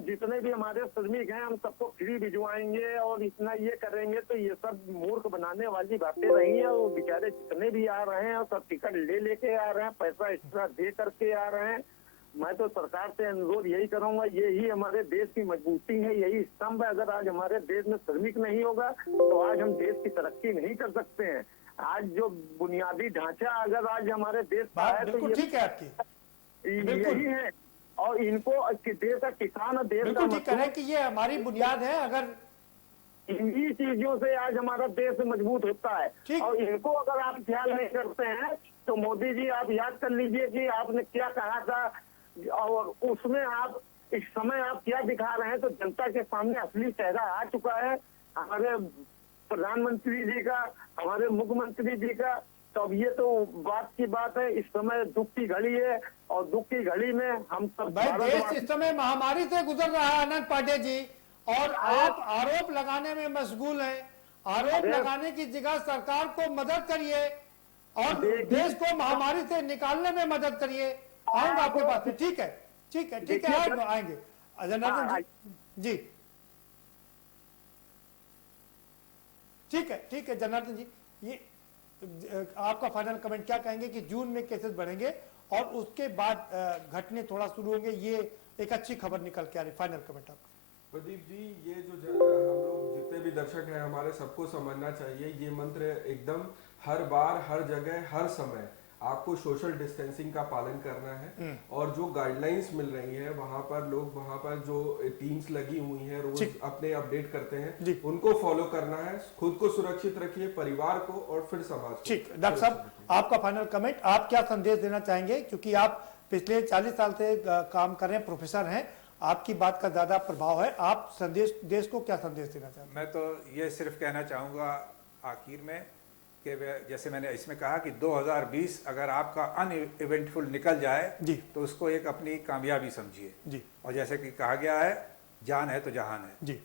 जितने भी हमारे श्रमिक हैं हम सबको फ्री भिजवाएंगे और इतना ये करेंगे, तो ये सब मूर्ख बनाने वाली बातें रही हैं। वो बेचारे जितने भी आ रहे हैं सब टिकट लेके आ रहे हैं, पैसा एक्स्ट्रा दे करके आ रहे हैं। मैं तो सरकार से अनुरोध यही करूंगा, यही हमारे देश की मजबूती है, यही स्तंभ है। अगर आज हमारे देश में श्रमिक नहीं होगा तो आज हम देश की तरक्की नहीं कर सकते हैं। आज जो बुनियादी ढांचा अगर आज हमारे देश का है तो ये ठीक है आपकी, यही है। और इनको देश का किसान और देश का ठीक है कि ये हमारी बुनियाद है। अगर इन्हीं चीजों से आज हमारा देश मजबूत होता है, और इनको अगर आप ख्याल नहीं करते हैं तो मोदी जी आप याद कर लीजिए कि आपने क्या कहा था, और उसमें आप इस समय आप क्या दिखा रहे हैं। तो जनता के सामने असली चेहरा आ चुका है हमारे प्रधानमंत्री जी का, हमारे मुख्यमंत्री जी का। तो अब ये तो बात की बात है, इस समय दुख की घड़ी है, और दुख की घड़ी में हम सब भाई देश इस समय महामारी से गुजर रहा है आनंद पांडे जी, और आप आरोप लगाने में मशगूल हैं। आरोप लगाने की जगह सरकार को मदद करिए और देश को महामारी से निकालने में मदद करिए। आऊंगा आपके पास में। ठीक है, ठीक है, ठीक है, आएंगे जनार्दन जी। ठीक है, ठीक है जनार्दन जी, ये आपका फाइनल कमेंट क्या कहेंगे कि जून में केसेस बढ़ेंगे और उसके बाद घटने थोड़ा शुरू होंगे, ये एक अच्छी खबर निकल के आ रही। फाइनल कमेंट आपका। प्रदीप जी, ये जो हम लोग जितने भी दर्शक हैं हमारे, सबको समझना चाहिए ये मंत्र एकदम हर बार, हर जगह, हर समय आपको सोशल डिस्टेंसिंग का पालन करना है। और जो गाइडलाइंस मिल रही है वहां पर लोग, वहां पर जो टीम्स लगी हुई हैं रोज अपने अपडेट करते हैं, उनको फॉलो करना है। खुद को सुरक्षित रखिए, परिवार को, और फिर समाज को। ठीक, डॉक्टर साहब आपका फाइनल कमेंट, आप क्या संदेश देना चाहेंगे? क्योंकि आप पिछले 40 साल से काम कर रहे हैं, प्रोफेसर हैं, आपकी बात का ज्यादा प्रभाव है। आप संदेश, देश को क्या संदेश देना चाहते हैं? मैं तो ये सिर्फ कहना चाहूँगा आखिर में कि जैसे मैंने इसमें कहा कि 2020 अगर आपका अनइवेंटफुल निकल जाए जी, तो उसको एक अपनी कामयाबी समझिए जी। और जैसे कि कहा गया है, जान है तो जहान है जी।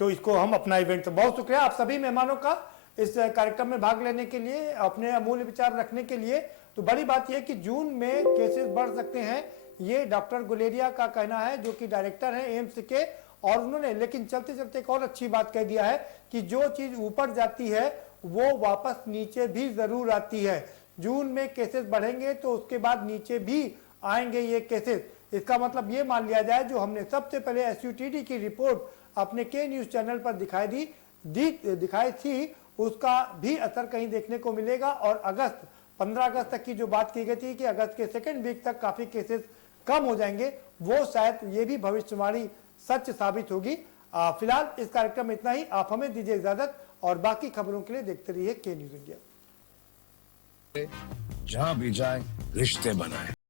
तो इसको हम अपना इवेंट, बहुत शुक्रिया आप सभी मेहमानों का इस कार्यक्रम में भाग लेने के लिए, अपने अमूल्य विचार रखने के लिए। तो बड़ी बात यह कि जून में केसेस बढ़ सकते हैं, ये डॉक्टर गुलेरिया का कहना है, जो कि डायरेक्टर हैं एम्स के। और उन्होंने लेकिन चलते चलते एक और अच्छी बात कह दिया है कि जो चीज ऊपर जाती है वो वापस नीचे भी जरूर आती है। जून में केसेस बढ़ेंगे तो उसके बाद नीचे भी आएंगे ये केसेस। इसका मतलब ये मान लिया जाए, जो हमने सबसे पहले SUTD की रिपोर्ट अपने के न्यूज चैनल पर दिखाई थी, उसका भी असर कहीं देखने को मिलेगा। और 15 अगस्त तक की जो बात की गई थी कि अगस्त के सेकेंड वीक तक काफी केसेस कम हो जाएंगे, वो शायद ये भी भविष्यवाणी सच साबित होगी। फिलहाल इस कार्यक्रम में इतना ही। आप हमें दीजिए इजाजत और बाकी खबरों के लिए देखते रहिए के न्यूज इंडिया। जहां भी जाए रिश्ते बनाए।